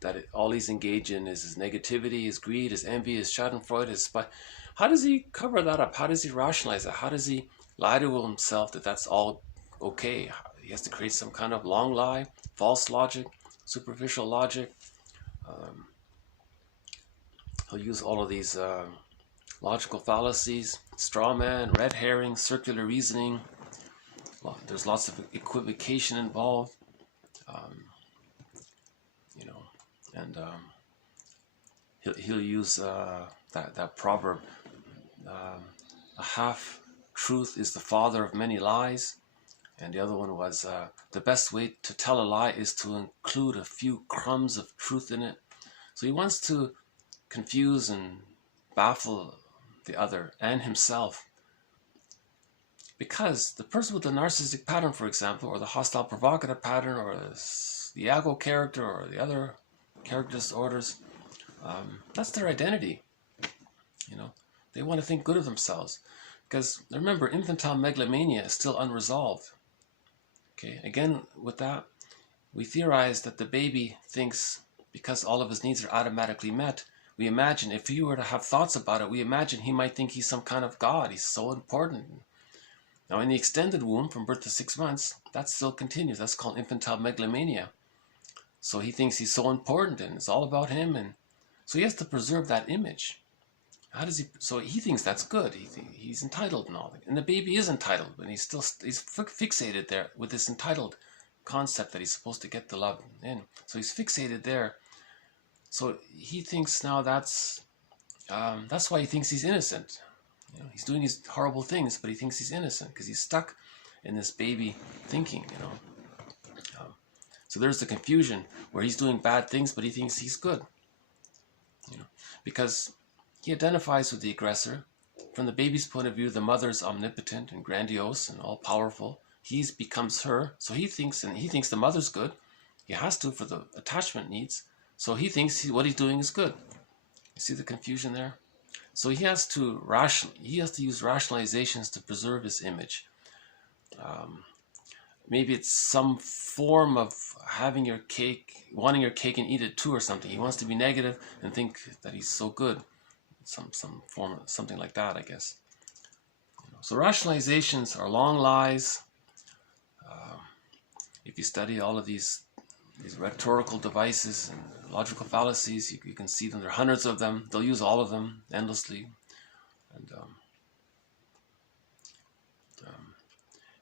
that all he's engaged in is his negativity, his greed, his envy, his schadenfreude, his spite. How does he cover that up? How does he rationalize that? How does he lie to himself that that's all okay? He has to create some kind of long lie, false logic, superficial logic. He'll use all of these logical fallacies, straw man, red herring, circular reasoning. Well, there's lots of equivocation involved, and he'll use that proverb. A half truth is the father of many lies, and the other one was the best way to tell a lie is to include a few crumbs of truth in it. So he wants to confuse and baffle the other and himself, because the person with the narcissistic pattern, for example, or the hostile provocative pattern, or the ego character, or the other character disorders, that's their identity. They want to think good of themselves, because remember, infantile megalomania is still unresolved. Okay, again, with that, we theorize that the baby thinks because all of his needs are automatically met. We imagine, if he were to have thoughts about it, we imagine he might think he's some kind of God. He's so important. Now, in the extended womb, from birth to 6 months, that still continues. That's called infantile megalomania. So he thinks he's so important, and it's all about him, and so he has to preserve that image. How does he? So he thinks that's good. He's entitled and all that, and the baby is entitled, but he's fixated there with this entitled concept that he's supposed to get the love in. So he's fixated there. So he thinks now that's why he thinks he's innocent. You know, he's doing these horrible things, but he thinks he's innocent because he's stuck in this baby thinking, you know. So there's the confusion where he's doing bad things, but he thinks he's good, you know, because he identifies with the aggressor. From the baby's point of view, the mother's omnipotent and grandiose and all powerful. He becomes her, so he thinks the mother's good. He has to for the attachment needs. So he thinks what he's doing is good. You see the confusion there? So he has to use rationalizations to preserve his image. Maybe it's some form of having your cake, wanting your cake and eat it too, or something. He wants to be negative and think that he's so good. Some form, something like that, I guess. So rationalizations are long lies. If you study all of these rhetorical devices and logical fallacies, you can see them. There are hundreds of them. They'll use all of them endlessly. And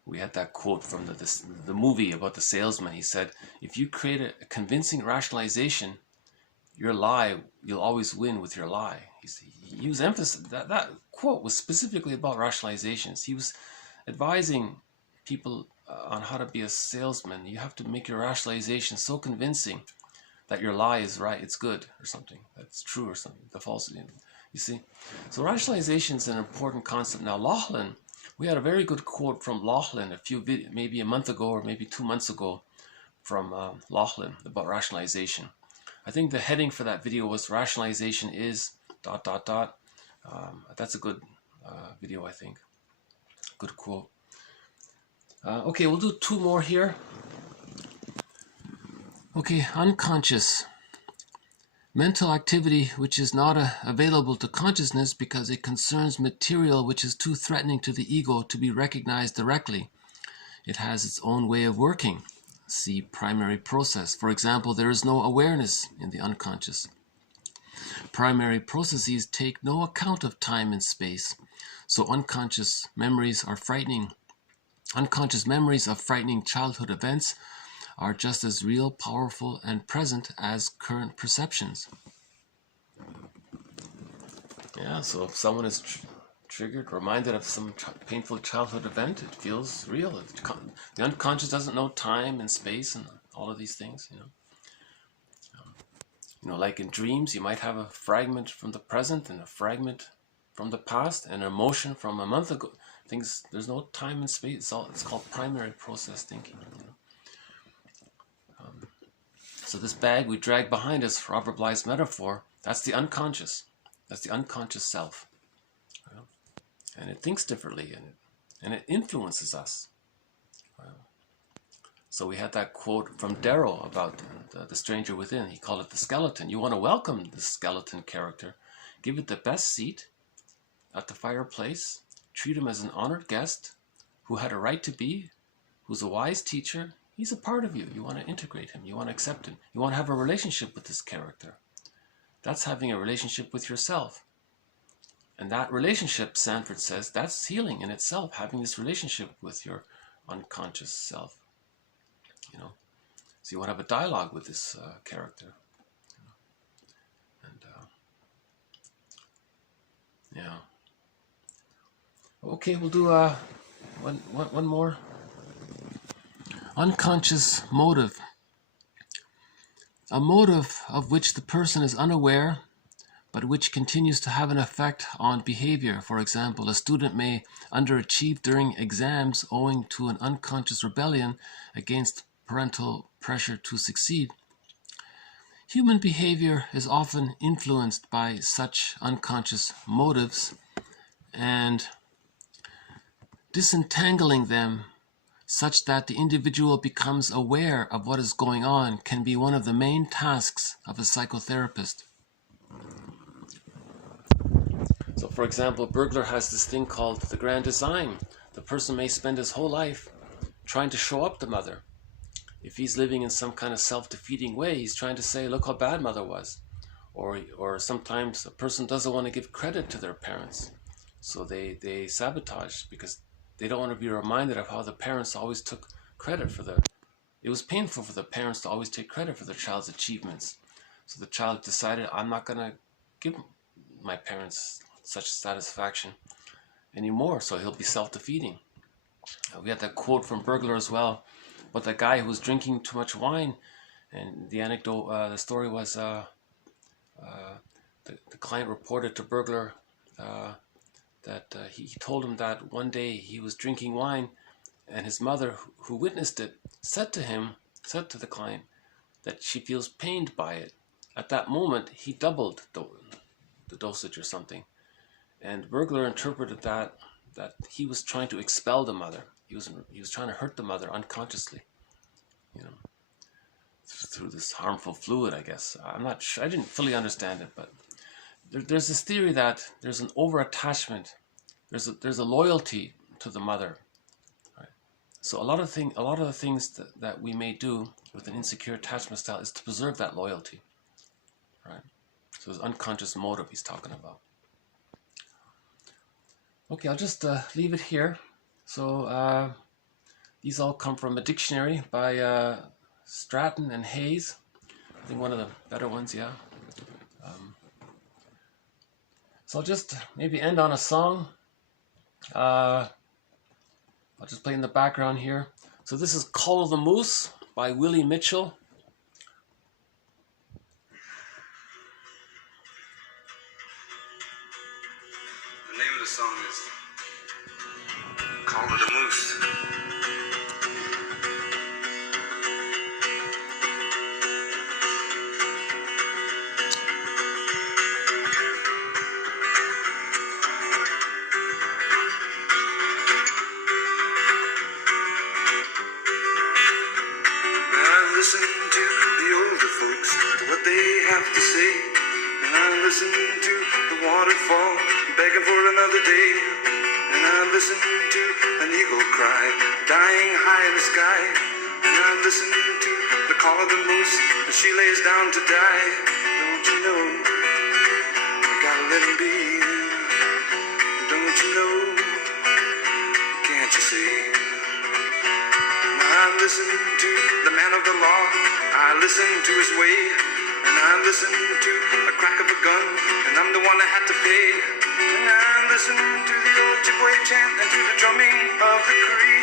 we had that quote from the movie about the salesman. He said, if you create a convincing rationalization, your lie, you'll always win with your lie. He used emphasis. That quote was specifically about rationalizations. He was advising people on how to be a salesman. You have to make your rationalization so convincing that your lie is right, it's good, or something, that's true, or something, the falsity. You see? So rationalization is an important concept. Now, Laughlin, we had a very good quote from Laughlin maybe a month ago or maybe 2 months ago from Laughlin about rationalization. I think the heading for that video was rationalization is ... That's a good video, I think. Good quote. Okay, we'll do 2 more here. Okay, unconscious. Mental activity which is not available to consciousness because it concerns material which is too threatening to the ego to be recognized directly. It has its own way of working. See primary process. For example, there is no awareness in the unconscious. Primary processes take no account of time and space, so unconscious memories are frightening. Unconscious memories of frightening childhood events are just as real, powerful, and present as current perceptions. Yeah, so if someone is triggered, reminded of some painful childhood event, it feels real. The unconscious doesn't know time and space and all of these things, you know. Like in dreams, you might have a fragment from the present and a fragment from the past and an emotion from a month ago. There's no time and space. It's called primary process thinking. So this bag we drag behind us, for Robert Bly's metaphor, that's the unconscious. That's the unconscious self. And it thinks differently, and it influences us. So we had that quote from Darrow about the stranger within. He called it the skeleton. You want to welcome the skeleton character. Give it the best seat at the fireplace. Treat him as an honored guest who had a right to be, who's a wise teacher. He's a part of you. You want to integrate him. You want to accept him. You want to have a relationship with this character. That's having a relationship with yourself. And that relationship, Sanford says, that's healing in itself, having this relationship with your unconscious self. So you want to have a dialogue with this character. And yeah. Okay, we'll do one more. Unconscious motive. A motive of which the person is unaware, but which continues to have an effect on behavior. For example, a student may underachieve during exams owing to an unconscious rebellion against parental pressure to succeed. Human behavior is often influenced by such unconscious motives, and disentangling them such that the individual becomes aware of what is going on can be one of the main tasks of a psychotherapist. So, for example, a burglar has this thing called the grand design. The person may spend his whole life trying to show up the mother. If he's living in some kind of self-defeating way, he's trying to say, look how bad mother was. Or sometimes a person doesn't want to give credit to their parents. So they sabotage because they don't want to be reminded of how the parents always took credit for it was painful for the parents to always take credit for their child's achievements. So the child decided, I'm not going to give my parents such satisfaction. anymore, so he'll be self-defeating. We had that quote from Burglar as well, about that guy who was drinking too much wine, and the anecdote, the story was the client reported to Burglar that he told him that one day he was drinking wine, and his mother, who witnessed it, said to the client that she feels pained by it. At that moment, he doubled the dosage or something, and Burglar interpreted that he was trying to expel the mother. He was trying to hurt the mother unconsciously, through this harmful fluid, I guess. I'm not sure. I didn't fully understand it, but there's this theory that there's an over-attachment. There's a loyalty to the mother. Right? So a lot of the things that we may do with an insecure attachment style is to preserve that loyalty. Right? So there's unconscious motive he's talking about. Okay, I'll just leave it here. So these all come from a dictionary by Stratton and Hayes. I think one of the better ones, yeah. So I'll just maybe end on a song. I'll just play in the background here. So this is Call of the Moose by Willie Mitchell. The name of the song is Call of the Moose. Listen to the older folks, what they have to say. And I listen to the waterfall, begging for another day. And I listen to an eagle cry, dying high in the sky. And I listen to the call of the moose as she lays down to die. Don't you know, we gotta let him be. Don't you know, can't you see? I listen to the man of the law, I listen to his way, and I listen to a crack of a gun, and I'm the one that had to pay. And I listen to the old Ojibwe chant and to the drumming of the Cree,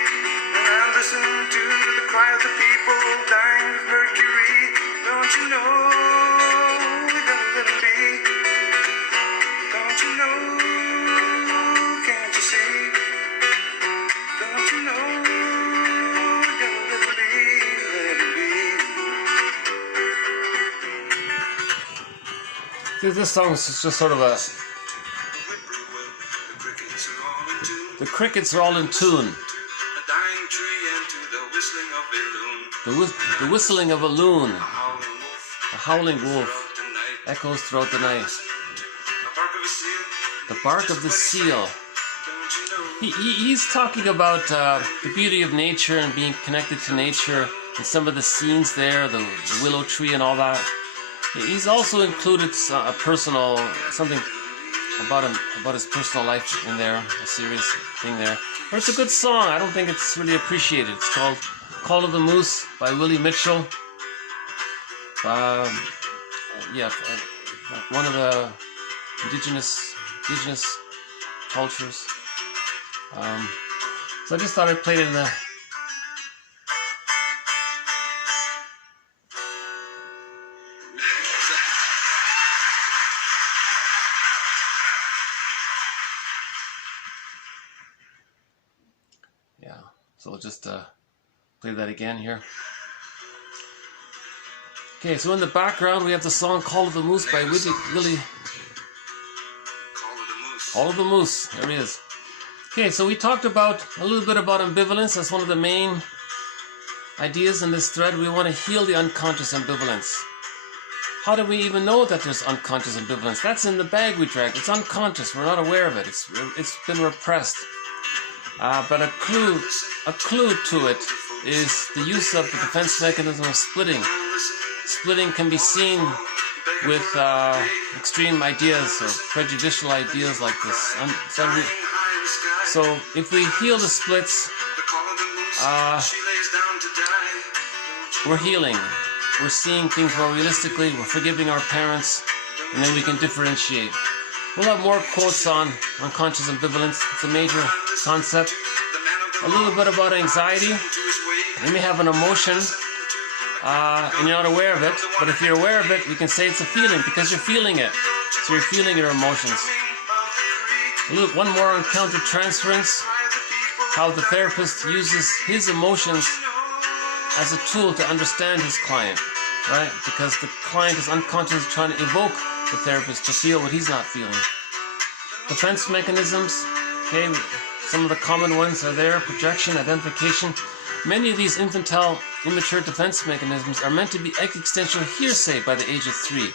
and I listen to the cry of the people dying of mercury. Don't you know, we gotta let him be. Don't you know, can't you see? Don't you know? This song is just sort of a... The crickets are all in tune. The whistling of a loon. A howling wolf echoes throughout the night. The bark of the seal. He's talking about the beauty of nature and being connected to nature and some of the scenes there, the willow tree and all that. He's also included a personal, something about him, about his personal life in there, a serious thing there. But it's a good song. I don't think it's really appreciated. It's called Call of the Moose by Willie Mitchell. One of the indigenous cultures. So I just thought I'd play it in the... So we'll just play that again here. Okay, so in the background we have the song Call of the Moose by Willie. Call of the Moose, there he is. Okay, so we talked about a little bit about ambivalence. That's one of the main ideas in this thread. We want to heal the unconscious ambivalence. How do we even know that there's unconscious ambivalence? That's in the bag we drag. It's unconscious. We're not aware of it. It's been repressed. But a clue to it is the use of the defense mechanism of splitting. Splitting can be seen with extreme ideas or prejudicial ideas like this. So if we heal the splits, we're healing. We're seeing things more realistically. We're forgiving our parents, and then we can differentiate. We'll have more quotes on unconscious ambivalence. It's a major concept. A little bit about anxiety. You may have an emotion and you're not aware of it, but if you're aware of it, we can say it's a feeling because you're feeling it. So you're feeling your emotions. One more on countertransference, how the therapist uses his emotions as a tool to understand his client, right? Because the client is unconsciously trying to evoke the therapist to feel what he's not feeling. Defense mechanisms, okay, some of the common ones are there: projection, identification. Many of these infantile, immature defense mechanisms are meant to be existential hearsay by the age of 3.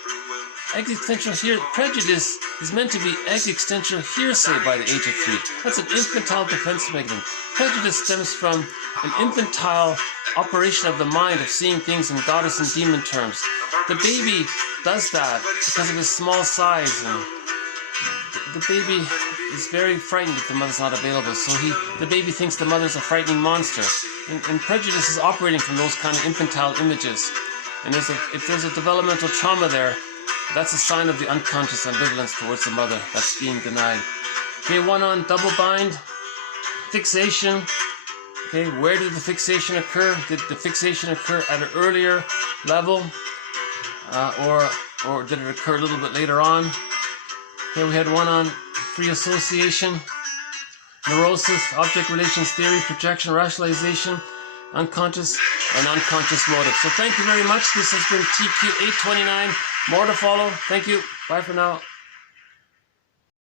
Prejudice is meant to be existential hearsay by the age of 3. That's an infantile defense mechanism. Prejudice stems from an infantile operation of the mind of seeing things in goddess and demon terms. The baby does that because of his small size, and the baby is very frightened if the mother's not available, so the baby thinks the mother's a frightening monster. And prejudice is operating from those kind of infantile images. And if there's a developmental trauma there, that's a sign of the unconscious ambivalence towards the mother that's being denied. Okay, one on double bind, fixation. Okay, where did the fixation occur? Did the fixation occur at an earlier level, or did it occur a little bit later on? Okay, we had one on free association, neurosis, object relations theory, projection, rationalization, unconscious and unconscious motive. So thank you very much. This has been TQ 829. More to follow. Thank you. Bye for now.